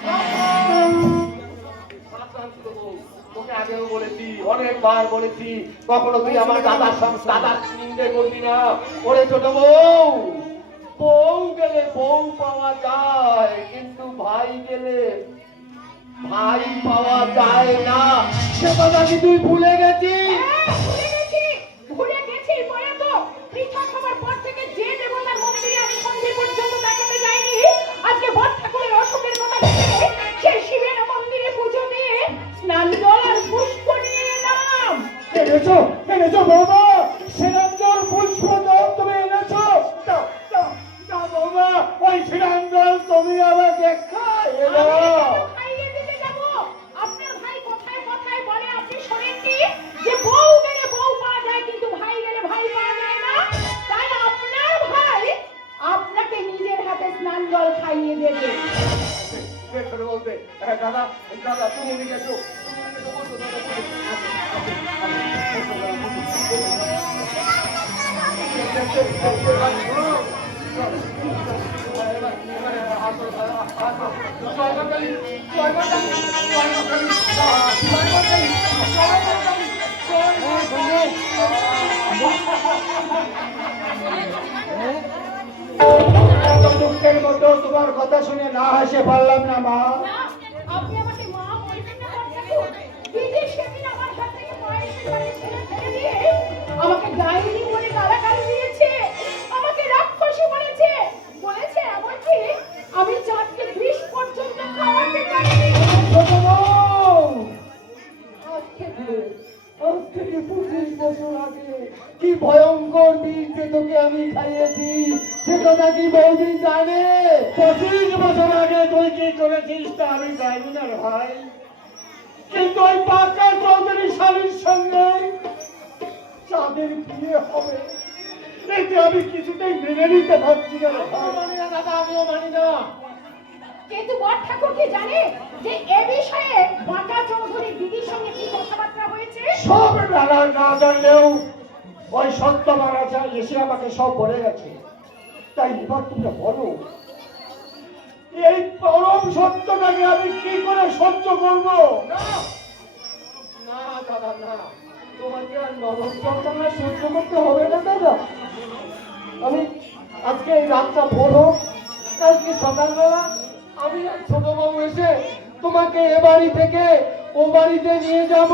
তোকে আগেও বলেছি, অনেকবার বলেছি, কখনো তুই আমার দাদার দাদার নিন্দে করবি না। ওরে ছোট বউ, বউ গেলে বউ পাওয়া যায়, কিন্তু ভাই গেলে ভাই পাওয়া যায় না। সে কথা কি তুই ভুলে গেছিস? ভুলে গেছি বলে তো পৃথক হবার পর থেকে যে দেবতার মন্দিরে আমি সন্ধে পর্যন্ত দেখাতে যাইনি, আজকে বড় ঠাকুরের অসুখের কথা ভেবে সেই শিবের মন্দিরে পুজো দিয়ে স্নান জল আর পুষ্প নিয়ে এলাম। এনেছো বাবা, শ্রীরামজল পুষ্প জল তুমি এনেছো? বাবা, ওই শ্রীরামজল তুমি আমাকে খাইয়ে দাও। খাইয়ে দিতে যাব? আপনার ভাই কথায় কথায় বলে, আপনি শোনেননি যে বউ গেলে বউ পাওয়া যায়, কিন্তু ভাই গেলে ভাই পাওয়া যায় না? তাই আপনার ভাই আপনাকে নিজের হাতে স্নান জল খাইয়ে দেবে। বলতে দাদা, দাদা তুমি এদিকে এসো। এত দুঃখের মধ্যেও তোমার কথা শুনে না হেসে পারলাম না মা। না, আপনি আমাকে মা বলবেন না ঠাকুর। দিদি সেদিন আমার হাত থেকে মায়ের সেখানে ছেড়ে ফেলে দিয়ে আমাকে ডাইনি বলে গালাগালি দিয়েছে, আমাকে রাক্ষসী বলেছে, বলেছে এমনকি আমি চারটে বিষ পর্যন্ত খাওয়াতে পারিনি। আজ থেকে 25 বছর আগে কি ভয়ঙ্কর দিন যে তোকে আমি খাইয়েছি সে কথা কি বৌদি জানে? 25 বছর আগে তুই কি করেছিস তা আমি জানি না রে ভাই, কিন্তু ওই পাকা চৌধুরী স্বামীর সঙ্গে চাঁদের বিয়ে হবে এতে আমি কিছুতেই মেনে নিতে পারছি না রে ভাই। মানি না দাদা, আমিও মানি না। কিন্তু বড় ঠাকুর কি জানে যে এ বিষয়ে বাঁকা চৌধুরী দিদির সঙ্গে কি কথাবার্তা হয়েছে? সব নানা না জানলেও ওই সত্য মহারাজা এসে আমাকে সব বলে গেছে। তাই এবার তোমরা বলো, এই পরম সত্যটাকে আমি কি করে সহ্য করব? না দাদা না, তোমাকে আর নরম যন্ত্রণা সহ্য করতে হবে না দাদা। আমি আজকে এই রাতটা ভোর হোক, কালকে সকালবেলা আমি আর ছোট বাবু এসে তোমাকে এ বাড়ি থেকে ও বাড়িতে নিয়ে যাব।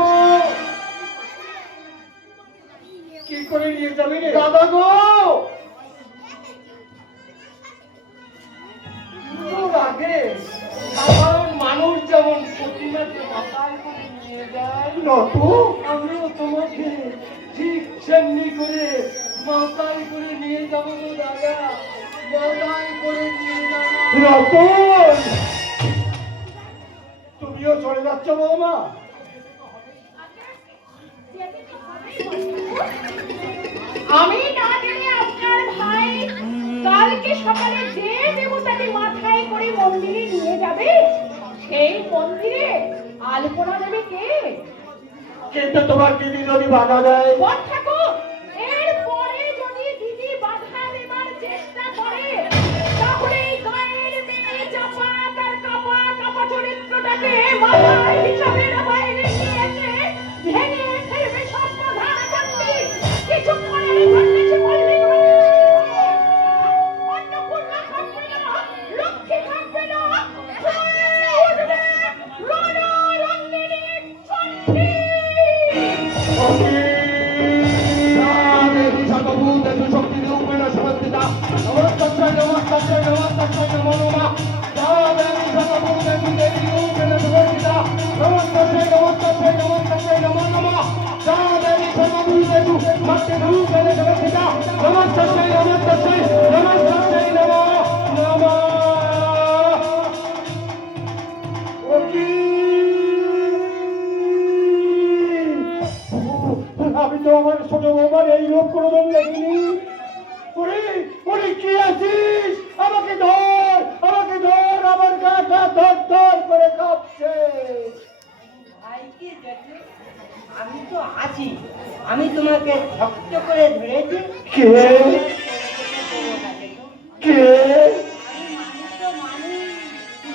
কি করে নিয়ে যাবি রে দাদা গো? তোর আগে সাধারণ মানুষ যেমন প্রতিমাকে মাথায় করে নিয়ে যায়, নটু আমিও তোমাকে ঠিক সেমনি করে মাথায় করে নিয়ে যাব গো দাদা, মাথায় করে নিয়ে যাব। রতন, তুমিও চলে যাচ্ছ বৌমা? আমি না গেলে আপনার ভাই কালকে সকালে যে দেবতাকে মাথায় করে মন্দিরে নিয়ে যাবে সেই মন্দিরে আলপনা দেবে কে? কিন্তু তোমার দিদি যদি বাধা দেয়? বড় ঠাকুর, এরপরে যদি দিদি বাধা দেবার চেষ্টা করে তাহলে এই গায়ের মেয়ে চাপা তার কাপা কাপা চরিত্রটাকে মাথায় হিসাবের বাইরে নিয়ে এসে ভেঙে ফেলবে সব বাধা শক্তি। কিছু করে ঘটেছে বললে অন্নপূর্ণা থাকবে না, লক্ষ্মী থাকবে না, চলে উঠবে রণরঙ্গিনী চণ্ডী। আমি তো আমার ছোট বৌমার এই রূপ কোনোদিন দেখিনি। কি আছিস? আমাকে ধর, আমাকে ধর, আমার গাটা ধর ধর করে কাঁপছে। ভাই কি জেঠু, আমি তো আছি, আমি তোমাকে শক্ত করে ধরেছি। কে কে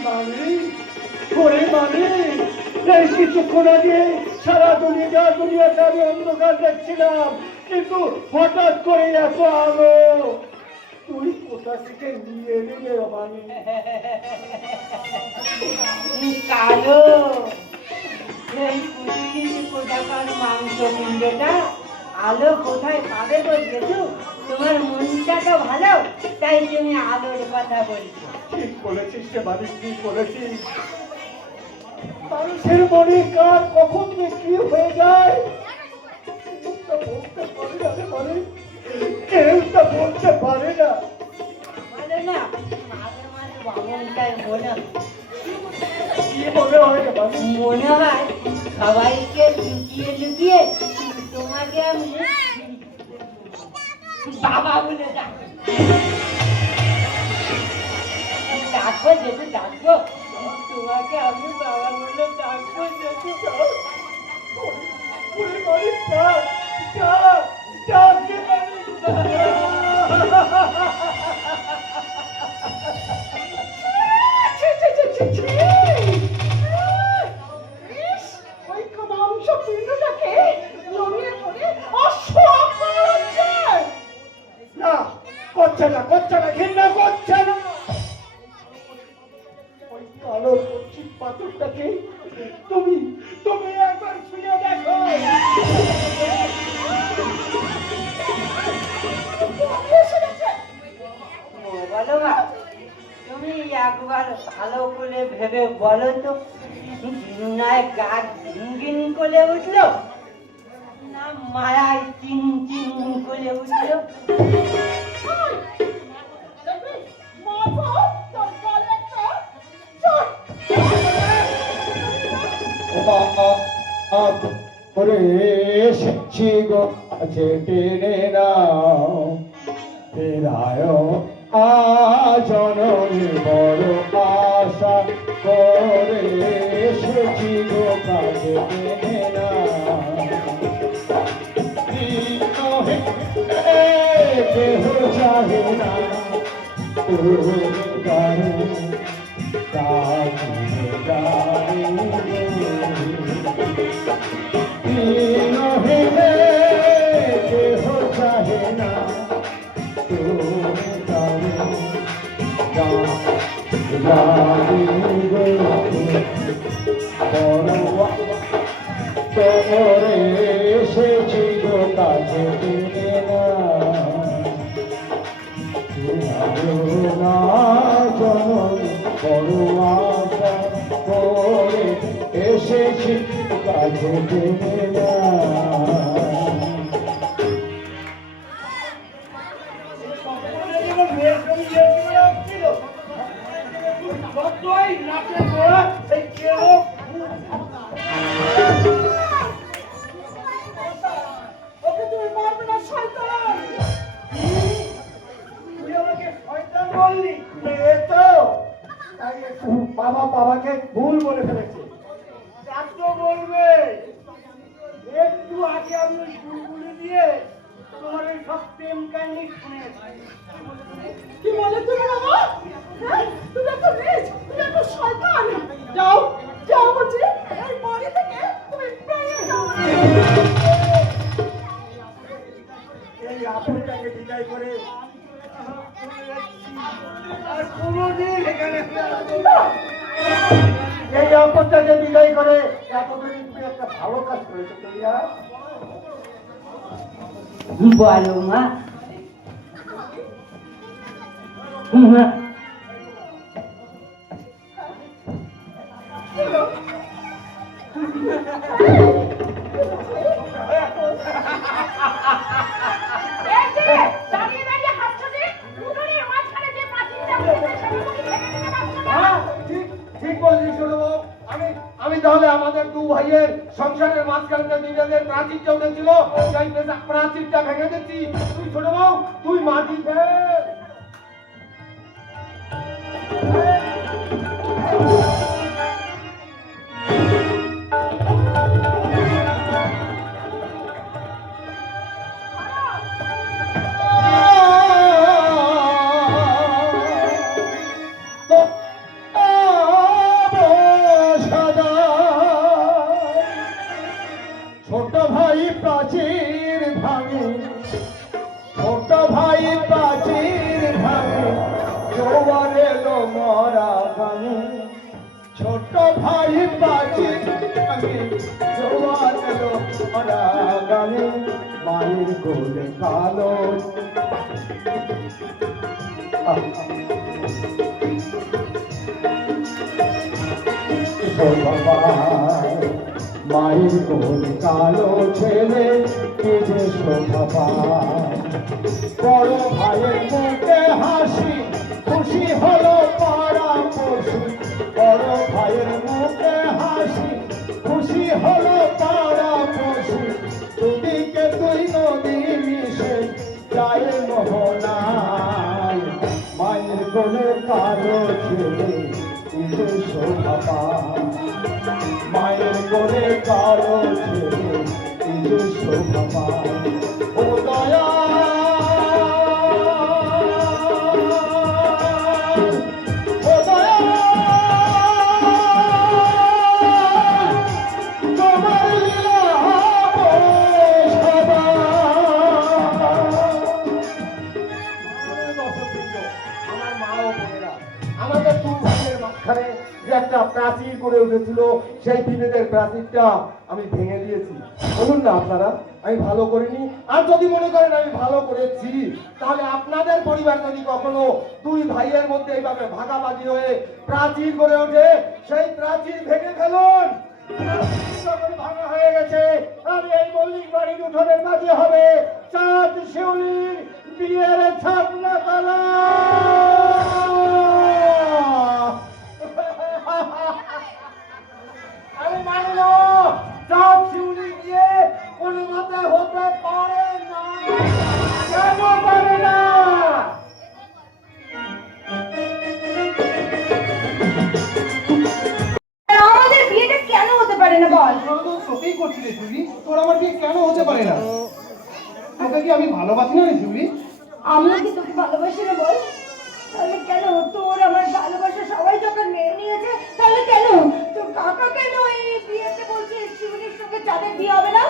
মানি? ওরে মানি, এই কিছুক্ষণ আগে সারা দুনিয়াটা আমি অন্ধকার দেখছিলাম, কিন্তু হঠাৎ করে এত আলো তুই কোথা থেকে নিয়ে এলি রে মানি? কালো এই কুচি কোথাকার মাংস পিণ্ডটা আলো কোথায় পাবে গো জেঠু? তোমার মনটা তো ভালো, তাই তুমি আলোর কথা বলছো। ঠিক বলেছিস রে মালিক, ঠিক বলেছিস। মানুষের মনে কার কখন যে কি হয়ে যায় বলতে পারে না রে মালিক, কেউ তা বলতে পারে না। বলে না মাঝে মাঝে বামনটার মনে হয়, কি মনে হয় রে মালিক? মনে হয় সবাইকে লুকিয়ে লুকিয়ে তোমাকে আমি বাবা বলে ডাকবো যেতে ডাকবো, তোমাকে আমি বাবা বলে ডাকবো যেতে। ওরে মালিক, ডাক, ডাক, ডাক রে মালিক, ডাক। ছি, ছি, ছি, ছি, ছি। ইস, ওই মাংস পিণ্ডটাকে জমি করছে না, ঘৃণা করছে না। ওই কালো কচ্ছিত পাথরটাকে তুমি তুমি একবার ছুঁয়ে দেখো। বলো মা, তুমি একবার ভালো করে ভেবে বলো তো, ঘৃণায় গা ঘিন করে উঠলো না মায়ায় চিন চিন করে উঠলো? ওরে এসেছি গো আছে টেনে নাও ফেরায় জননী বড় আশা করে এসেছি গো কাছে টেনে নাও কেহ চাহে না তুমি গানে তোরে এসেছি গো কাছে না জননী বড় আশা করে এসেছি কাছে না। বাবা বাবাকে ভুল বলে ফেলেছে। এত বলবে একটু আগে আমি ওই বুলবুলি দিয়ে তোমার এই সব প্রেম কাহিনী শুনেছি। কি বলে তুমি বাবা? হ্যাঁ, তুমি একটা রিচ, তুমি একটা শয়তান। যাও যাও বলছি, এই বাড়ি থেকে তুমি বেরিয়ে যাও। এই আপুটাকে বিদায় করে আর কোনোদিন এখানে আসবো না। এই আপদটাকে বিদায় করে এতদিন তুমি একটা ভালো কাজ করেছো তুইয়া। বলো মা। এই যে, দাঁড়িয়ে দাঁড়িয়ে হাসছো যে, উঠোনের মাঝখানে যে পাঁচিলটা উঠেছে, সেটা তুমি ভেঙে দিতে পারছো না? হ্যাঁ, ঠিক ঠিক বলছিস ছোট বউ। আমি তাহলে আমাদের দু ভাইয়ের সংসারের মাঝখানে নিজেদের প্রাচীরটা উঠেছিল, সেই প্রাচীরটা ভেঙে দিচ্ছি। তুই ছোট বউ, তুই মাটি ফেল। ছোট ভাই প্রাচীর ভাঙে, ছোট ভাই প্রাচীর ভাঙে, জোয়ার এলো মরা গানে। ছোট ভাই প্রাচীর ভাঙে, জোয়ার এলো মরা গানে। মায়ের কোলে কালো মায়ের কোল কালো ছেলে তুঝে শোভা পায়। বড় ভাইয়ের মুখে হাসি, খুশি হলো পাড়া পশু। বড় ভাইয়ের মুখে হাসি, খুশি হলো পাড়া পশু। দুদিকে দুই নদী মিশে যায় মোহনায়। মায়ের কোলে কালো ছেলে তুঝে শোভা পায়। মায়ের কোলে কালো ছেলে তুঝে শোভা পায়। ও দয়া তোমার লীলা সদা। মা ও বোনেরা, আমাদের দু ভাইয়ের মাঝখানে যে একটা প্রাচীর করে উঠেছিল, সেই বিভেদের প্রাচীরটা আমি ভেঙে দিয়েছি। বলুন না আপনারা আমি ভালো করিনি? আর যদি মনে করেন আমি ভালো করেছি, তাহলে আপনাদের পরিবার যদি কখনো দুই ভাইয়ের মধ্যে এইভাবে ভাগাভাগি হয়ে প্রাচীর করে ওঠে, সেই প্রাচীর ভেঙে ফেলুন। যখন ভাঙা হয়ে গেছে, আর এই মল্লিক বাড়ির উঠোনের মাঝে হবে চাঁদ শিউলির বিয়ের ছাপনা কলা। আমি মানি না, চাঁদ শিউলি বিয়ে কোনো মতে হতে পারে না। কেন পারে না? আমাদের বিয়েটা কেন হতে পারে না বল? তোরা তো তোকেই করছিলি শিউলি, তোর আমার বিয়ে কেন হতে পারে না? তোকে কি আমি ভালোবাসি না রে শিউলি? আমিও কি তোকে ভালোবাসি না বল? তাহলে কেন তোর আমার ভালোবাসা সবাই যখন মেনে নিয়েছে, তাহলে কেন তোর কাকা কেন এই বিয়েতে বলছে শিউলির সঙ্গে চাঁদের বিয়ে হবে না?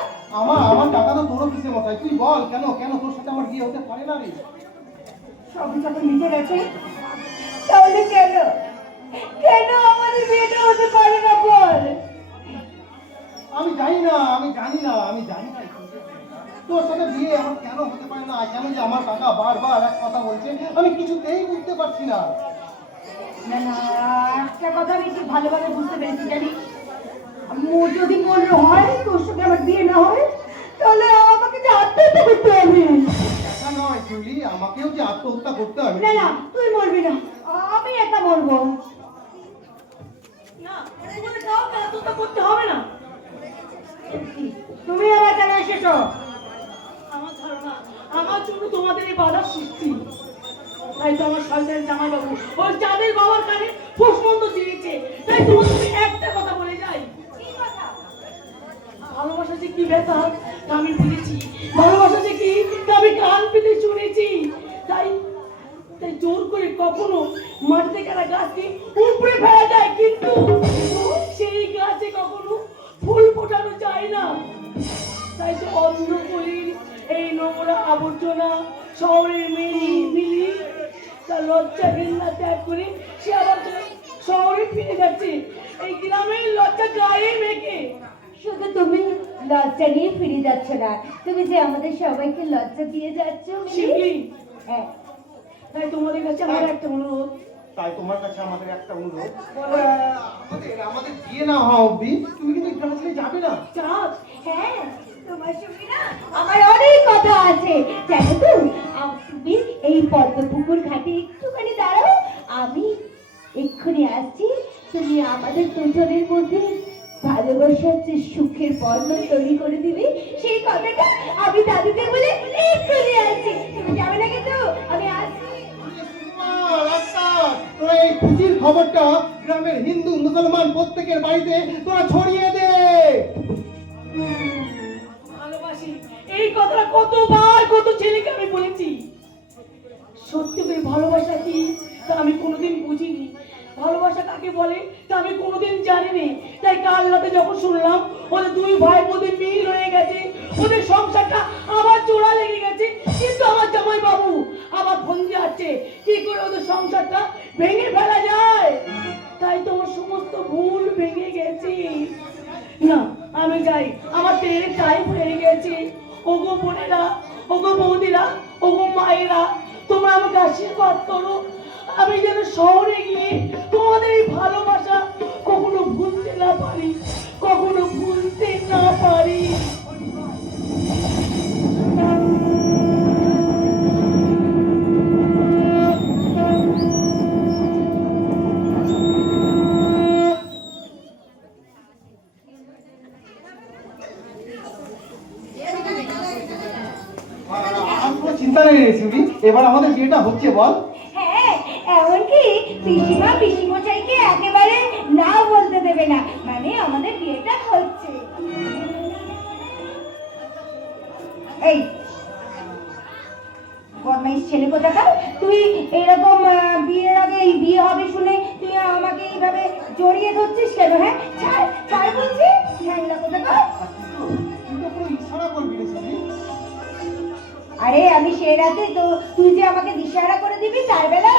আমার টাকা তো তোরও কিসে মশাই, তুই বল কেন কেন তোর সাথে আমার বিয়ে হতে পারে না রে? সবই যখন মিটে গেছে, তাহলে কেন কেন আমাদের বিয়েটা হতে পারে না বল? আমি জানি না তোর সাথে বিয়ে আমার কেন হতে পারে না, কেন যে আমার কাকা বারবার এক কথা বলছে, আমি কিছুতেই বুঝতে পারছি না। না না, একটা কথা আমি খুব ভালোভাবে বুঝতে পেরেছি, জানিস? মোর যদি মনে হয় তোর সঙ্গে আমার বিয়ে না হয়, তাহলে আমাকে যে আত্মহত্যা করতে হবে। একা নয় শিউলি, আমাকেও যে আত্মহত্যা করতে হবে। না না, তুই মরবি না, আমি একা মরবো। না, তোমাদের কাউকে আত্মহত্যা করতে হবে না। তুমি আমার কেন এসেছো? আমার ধারণা আমার জন্য তোমাদের এই বাধা সৃষ্টি। তাই তো আমার শয়তান জামাইবাবু ওই চাঁদের বাবার কানে ফুসমন্ত দিয়েছে। তাই তোমাকে একটা কথা বলে যাই, ভালোবাসা যে কি ব্যথা তা আমি বুঝেছি, ভালোবাসা যে কি তা আমি কান পেতে শুনেছি। তাই তাই জোর করে কখনো মাটিতে কাটা গাছকে উপড়ে ফেলা যায়, কিন্তু সেই গাছে কখনো ফুল ফোটানো যায় না। তাই তো অন্ধকারের এই নোংরা আবর্জনা শহরের মিলি তার লজ্জা ঘৃণা ত্যাগ করে সে আবার শহরে ফিরে যাচ্ছে, এই গ্রামের লজ্জা গায়ে মেখে। শুধু তুমি লজ্জা নিয়ে ফিরে যাচ্ছ না, তুমি যে আমাদের সবাইকে লজ্জা দিয়ে যাচ্ছ। শিবলি, হ্যাঁ, তাই তোমাদের কাছে আমার একটা অনুরোধ। তাই তোমার কাছে আমাদের একটা অনুরোধ, আমাদের বিয়ে না হওয়া অব্দি তুমি কিন্তু এই গ্রামে যাবে না। চাঁদ, হ্যাঁ, তোমার সঙ্গে না আমার অনেক কথা আছে, জানো তো? তুমি এই পদ্মপুকুর ঘাটে একটুখানি দাঁড়াও, আমি এক্ষুনি আসছি। তুমি আমাদের দুজনের মধ্যে ভালোবাসার যে সুখের বন্ধন তৈরি করে দিবে, সেই কথাটা আমি দাদুকে বলে এক্ষুনি আসছি। তুমি যাবে না কিন্তু, আমি আসছি। তোরা এই খুশির খবরটা গ্রামের হিন্দু মুসলমান প্রত্যেকের বাড়িতে তোরা ছড়িয়ে দে। ভালোবাসি এই কথাটা কতবার কত ছেলেকে আমি বলেছি। সত্যি করে ভালোবাসা কি তা আমি কোনোদিন বুঝিনি, ভালোবাসা কাকে বলে তা আমি কোনোদিন জানিনি। তাই কাল রাতে যখন শুনলাম ওদের দুই ভাই বোধে মিল হয়ে গেছে, ওদের সংসারটা আবার জোড়া লেগে গেছে, কিন্তু আমার জামাই বাবু আবার ফোন যাচ্ছে কি করে ওদের সংসারটা ভেঙে ফেলা যায়। তাই তোমার সমস্ত ভুল ভেঙে গেছে। না, আমি যাই, আমার ট্রেনের টাইম হয়ে গেছে। ওগো বোনেরা, ওগো বৌদিরা, ওগো মায়েরা, তোমরা আমাকে আশীর্বাদ করো, আমি যেন শহরে গিয়ে তোমাদের এই ভালোবাসা কখনো ভুলতে না পারি, কখনো ভুলতে না পারি। আর কোনো চিন্তা নেই রে শিউলি, এবার আমাদের বিয়েটা হচ্ছে বল। হ্যাঁ, এমনকি পিসিমা পিসিমশাইকে একেবারে না বলতে দেবে না, মানে আমাদের বিয়েটা হচ্ছে। এই বদমাইশ ছেলে কোথাকার, তুই এরকম বিয়ের আগে এই বিয়ে হবে শুনে তুই আমাকে এইভাবে জড়িয়ে ধরছিস কেন? হ্যাঁ, ছাড় ছাড় বলছি, হ্যাংলা কোথাকার। তুই তো পুরো ইশারা করবি রে শিউলি। আরে আমি সে রাতে তো তুই যে আমাকে দিশারা করে দিবি তার বেলা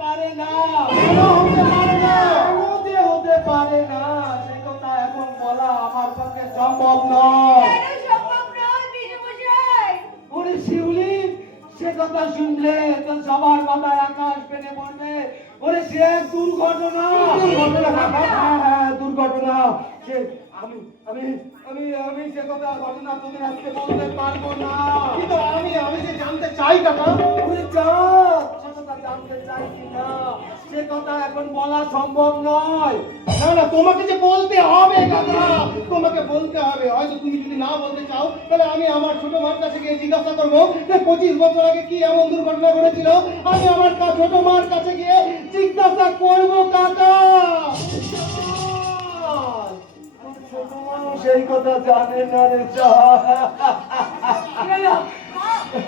পারে না, কেন হতে পারে না, কেন যে হতে পারে না, সে কথা এখন বলা আমার পক্ষে সম্ভব নয়। কেন সম্ভব নয় মেজমশাই? ওরে শিউলি, সে কথা শুনলে তো সবার মাথায় আকাশ ফেটে পড়বে। ওরে সে এক দুর্ঘটনা। হ্যাঁ, দুর্ঘটনা। সে আমি আমি আমি আমি সে কথা ঘটনা তোদের আজকে বলতে পারবো না। কিন্তু আমি যে জানতে চাই কাকা। ওরে যা, সে কথা জানতে চাই কিনা সে কথা এখন বলা সম্ভব নয়। না না, তোমাকে যে বলতে হবে কাকা, তোমাকে বলতে হবে। হয়তো তুমি যদি না বলতে চাও তাহলে আমি আমার ছোট মার কাছে গিয়ে জিজ্ঞাসা করবো যে 25 বছর আগে কি এমন দুর্ঘটনা ঘটেছিল। আমি আমার ছোট মার কাছে গিয়ে জিজ্ঞাসা করবো কাকা। ছোট মানুষ সেই কথা জানে না রে যা।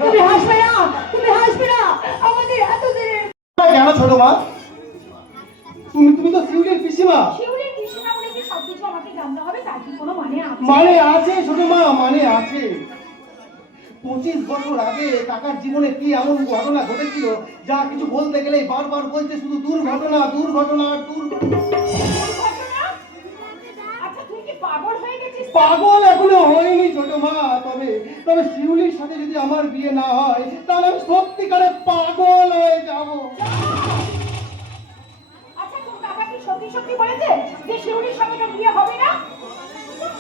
তুমি হাসবে না, তুমি হাসবে না। আমাদের এত দিনের কেন ছোট মা? তুমি তো শিউলির পিসিমা। শিউলির পিসিমা বলে কি সবকিছু আমাকে জানতে হবে তার কি কোনো মানে আছে? মানে আছে ছোট মা, মানে আছে। 25 বছর আগে কাকার জীবনে কি এমন ঘটনা ঘটেছিল যা কিছু বলতে গেলে বারবার বলছে শুধু দুর্ঘটনা দুর্ঘটনা আর দুর্ঘটনা। দুর্ঘটনা? আচ্ছা তুই কি পাগল হয়ে গেছিস? পাগল এখনো হয়নি ছোট মা, তবে তবে শিউলির সাথে যদি আমার বিয়ে না হয় তাহলে আমি সত্যিকারে পাগল হয়ে যাব। আচ্ছা তোর কাকা কি সত্যি সত্যি বলেছে যে শিউলির সঙ্গে তোর বিয়ে হবে না?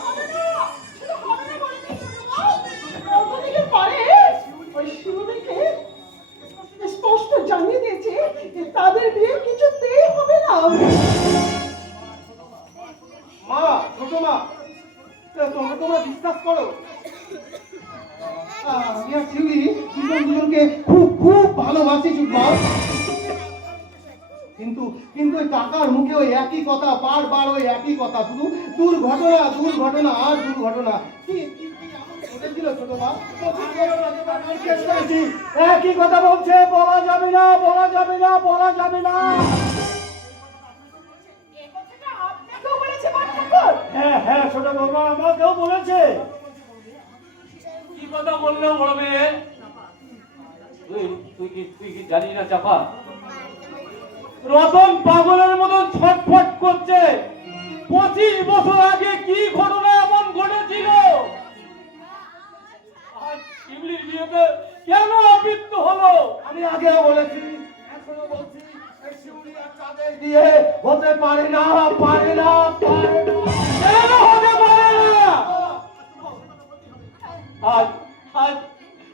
হবে না, শুধু হবে না বলেছে অল্পদিনের পরে ওই শিউলিকে স্পষ্ট জানিয়ে দিয়েছে যে তাদের বিয়ে কিছুতেই হবে না। মা, ছোট মা, তোমরা বিশ্বাস করো? আমি আর শিউলি দুজনকে খুব খুব ভালোবাসি মা। কিন্তু কিন্তু ওই কাকার মুখে ওই একই কথা, বারবার ওই একই কথা, শুধু দুর্ঘটনা দুর্ঘটনা আর দুর্ঘটনা। কি কি কি এমন ঘটেছিল ছোট মা? 25 বছর আগে কাকার শেষ করেছি। একই কথা বলছে, বলা যাবে না, বলা যাবে না, বলা যাবে না। এই কথাটা আপনাকেও বলেছে বাদ ঠাকুর? হ্যাঁ হ্যাঁ, ছোট বাবা আমাকেও বলেছে। কি কথা বললো বড় মেয়ে? তুই কি জানিস না চাপা? রতন পাগলের মতন ছটফট করছে। 25 বছর আগে কি ঘটনা এমন ঘটেছিল? আর শিবলির বিয়েতে কেন অবৃত্ত হলো? আমি আগেও বলেছি, এখনো বলছি, এই শিউলি আর চাঁদের বিয়ে হতে পারে না, পারে না, পারে না। কেন হতে পারে না? আজ আজ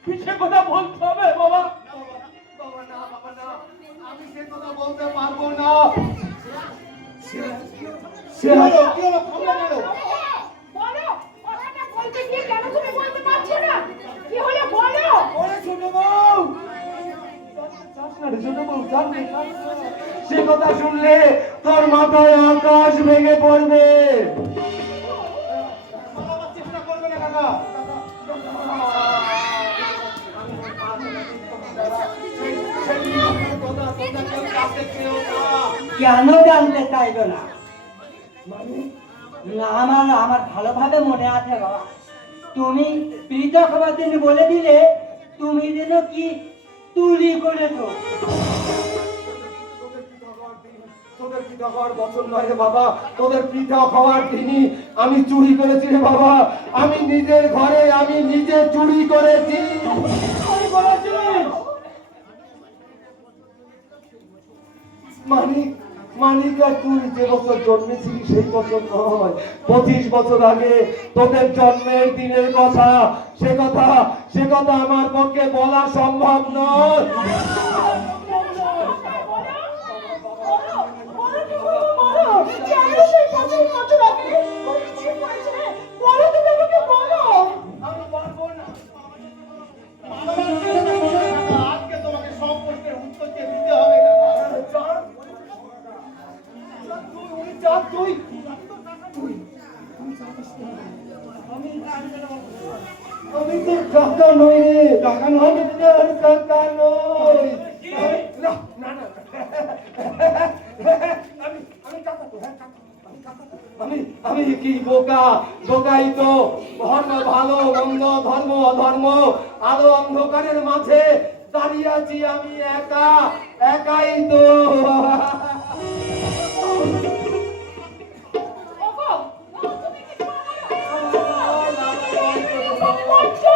পিছে কথা বলতে হবে বাবা। বাবা না, বাবা না, আমি সে কথা বলতে পারবো না। কি হলো? কি হলো? থামলে কেন? বলো, কথাটা বলতে গিয়ে কেন তুমি বলতে পারছো না? কি হলো বলো? ওরে ছোট বউ, যাস না রে ছোট বউ, যাস না, যাস না। সে কথা শুনলে তোর মাথায় আকাশ ভেঙে পড়বে। পালাবার চেষ্টা করবে না কাকা। কেন জানতে চাইবে না? না, আমার ভালোভাবে মনে আছে বাবা। তুমি পৃথক হবার দিন বলে দিলে তুমি যেন কি চুরি করেছো। তোদের পৃথক হওয়ার বছর নয় রে বাবা, তোদের পৃথক হওয়ার দিনই আমি চুরি করেছি রে বাবা। আমি নিজের ঘরে আমি নিজে চুরি করেছি। মানিক, মানিক আর তুই যে বছর জন্মেছিলি সেই বছর নয়, 25 বছর আগে তোদের জন্মের দিনের কথা। সে কথা আমার পক্ষে বলা সম্ভব নয়। আমি পারবো না। আজকে তোমাকে সব প্রশ্নের উত্তর দিতে হবে কাকা। আমি তোর কাকা নই রে, কাকা নই, তোর কাকা নই। না না না, আমি কাকা তো, হ্যাঁ কাকা, আমি কাকা তো। আমি কি বোকা? বোকাই তো। ধর্ম ভালো মন্দ, ধর্ম অধর্ম, আলো অন্ধকারের মাঝে দাঁড়িয়ে আছি আমি একা, একাই তো। ওগো, তুমি কিছু করছো?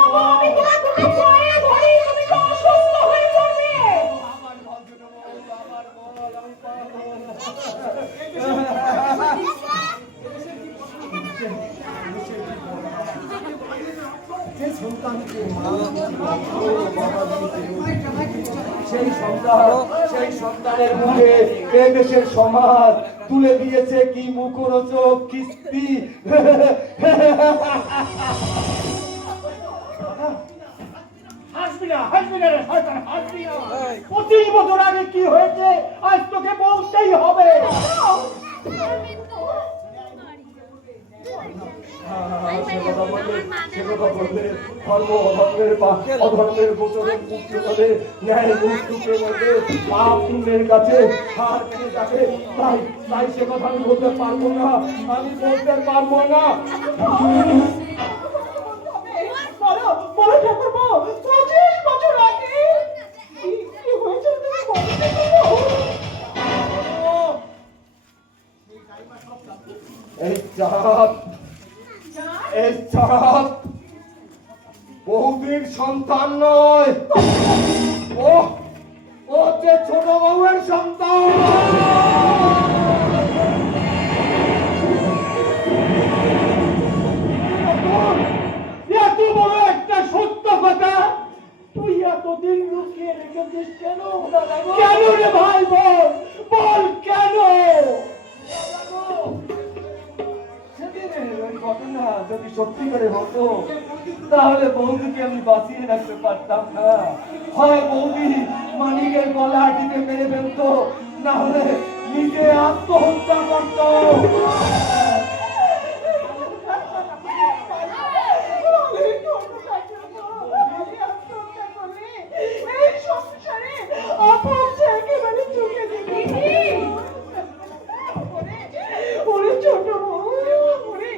ওগো, আমি তোমাকে পায়ে ধরি, তুমি তো অসুস্থ হয়ে পড়বে। যে সন্তানকে মা বাবা দিয়েছে, সেই সন্তানের মুখে এ দেশের সমাজ তুলে দিয়েছে কি মুখরোচক কিস্তি। হাসবি না রে শয়তান, হাসবি না। 25 বছর আগে কি হয়েছে আজ তোকে বলতেই হবে। অধর্মের গোচরের মুক্তি করে ন্যায় মুক্তির মধ্যে পাপ পুণ্যের কাছে হার পেয়ে যাবে। তাই সে কথা আমি বলতে পারবো না, আমি বলতে পারবো না। বলো, বলো ঠাকুরপো, 25 বছর আগে কি হয়েছে তুমি বলতে পারো? এই চাঁদ বহুদিন সন্তান নয়, ও যে ছোট বউয়ের সন্তান। এত বড় একটা সত্য কথা তুই এতদিন লুকিয়ে রেখেছিস কেন? কেন রে ভাই, বল বল কেন? সেদিনের ওই ঘটনা যদি সত্যি করে হতো তাহলে বৌদিকে আমি বাঁচিয়ে রাখতে পারতাম না। হয় বৌদি মানিকের গলা টিপে মেরে ফেলতো, না হলে নিজে আত্মহত্যা করতো। এই সংসারে আপন একেবারে চুকে দিবি। ওরে ছোট বউ, ওরে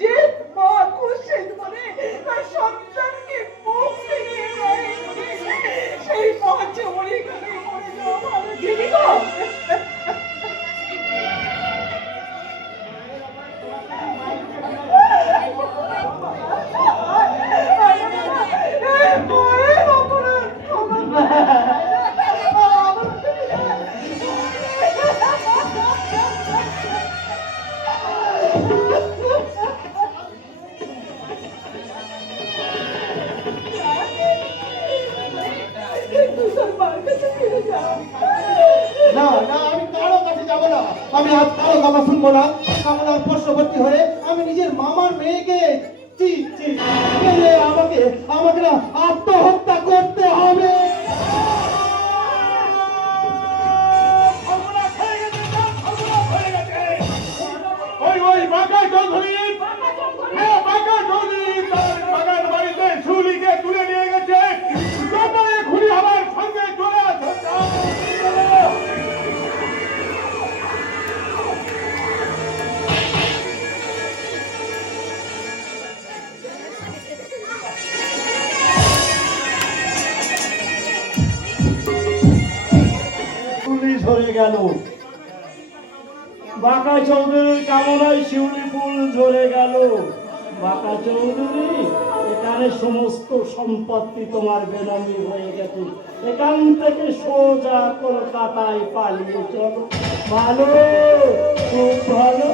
যে মা খুশি বলে তার সন্তানকে মুখ ফিরিয়ে দেয়, সেই মা যে মরে গেলে মরে যাওয়া ভালো দিদি গো। না না, আমি কারো কাছে যাব না। আমি আজ কারো কথা শুনবো না। কামনার প্রশ্নবর্তী হয়ে আমি নিজের মামার মেয়েকে আমাকে না আত্মহত্যা করতে হবে। ওই বাঁকা চৌধুরী, বাঁকা চৌধুরী তার বাগান বাড়িতে ঝুলিকে তুলে নিয়ে গেছে। তাড়াতাড়ি ঘুরি আমার সঙ্গে চলে আসো। পুলিশ হয়ে গেল। বাঁকা চৌধুরীর কামনায় শিউলি ফুল ঝরে গেল। বাঁকা চৌধুরী, এখানে সমস্ত সম্পত্তি তোমার বেনামি হয়ে গেছে। এখান থেকে সোজা কলকাতায় পালিয়ে চলো। ভালো, খুব ভালো।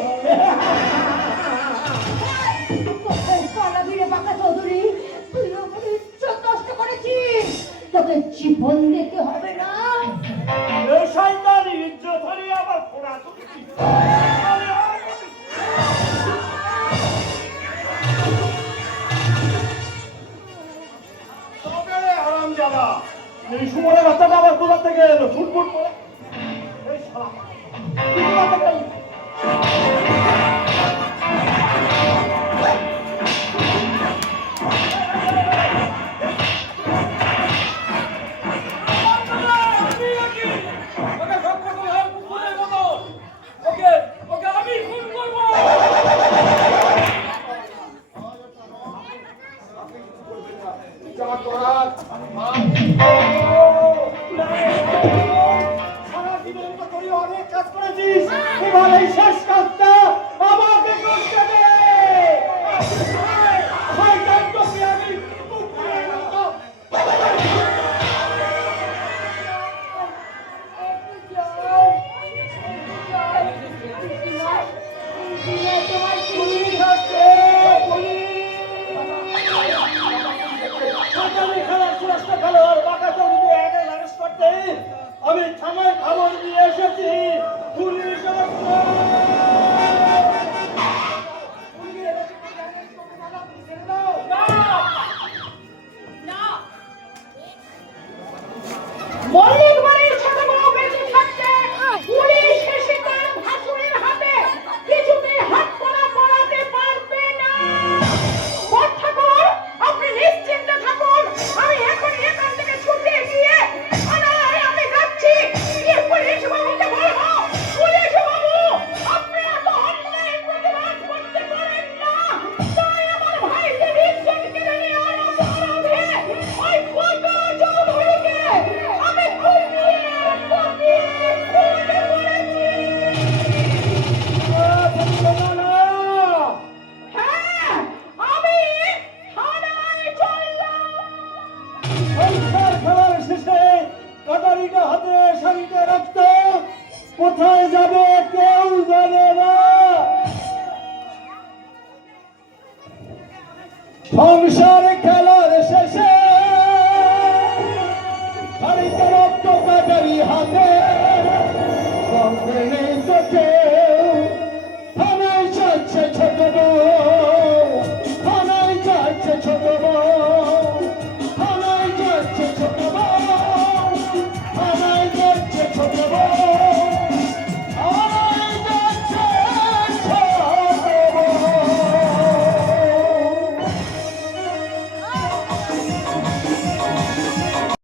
পালাবি রে বাঁকা চৌধুরী, তুই আমার ইজ্জত নষ্ট করেছিস, তোকে জীবন দিতে হবে না। শয়তানি ইজ্জত হারিয়ে আবার ফোড়া তুলছি। হারামজাদা, এই সুমনের বাচ্চাটা আবার কোথা থেকে এলো? ফুটফুট করে এই শালা, কোথা থেকে এলো? যা করার সারা জীবন তো তুই অনেক কাজ করেছিস, এবার এই শেষ কাজটা আমাকে করতে দে। শয়তান তোকে আমি কুকুরের মতো পুলিশ আসছে, সরকারি খেলার শ্রেষ্ঠ খেলোয়াড় বাঁকা চৌধুরী একে অ্যারেস্ট করতে আমি থানায় খবর দিয়ে এসেছি। পুলিশ আসছে। মল্লিক বাড়ির ছোট বউ বেঁচে থাকতে পুলিশ এসে তার ভাসুরের হাতে কিছুতেই হাত করা পড়াতে পারবে না। বড় ঠাকুর, আপনি নিশ্চিন্তে থাকুন, আমি এখনই এখান থেকে ছুটে গিয়ে থানায় আমি যাচ্ছি। গিয়ে পুলিশ বাবুকে বলবো, পুলিশ বাবু আপনি এত অন্যায় প্রতিবাদ করতে পারেন না, তাই আমার ভাইকে নির্যাতন কেড়ে নিয়ে অপরাধে ওই বাঁকা চৌধুরীকে আমি কুপিয়ে কুপিয়ে খুন করেছি। হ্যাঁ, আমি থানায় চললাম। সংসার খেলার শেষে কাটারিটা হাতে শাড়িতে রক্ত কোথায় যাবে কেউ জানে না। সংসার খেলার শেষে শাড়িতে রক্ত কাটারি হাতে সঙ্গে নেই তো কেউ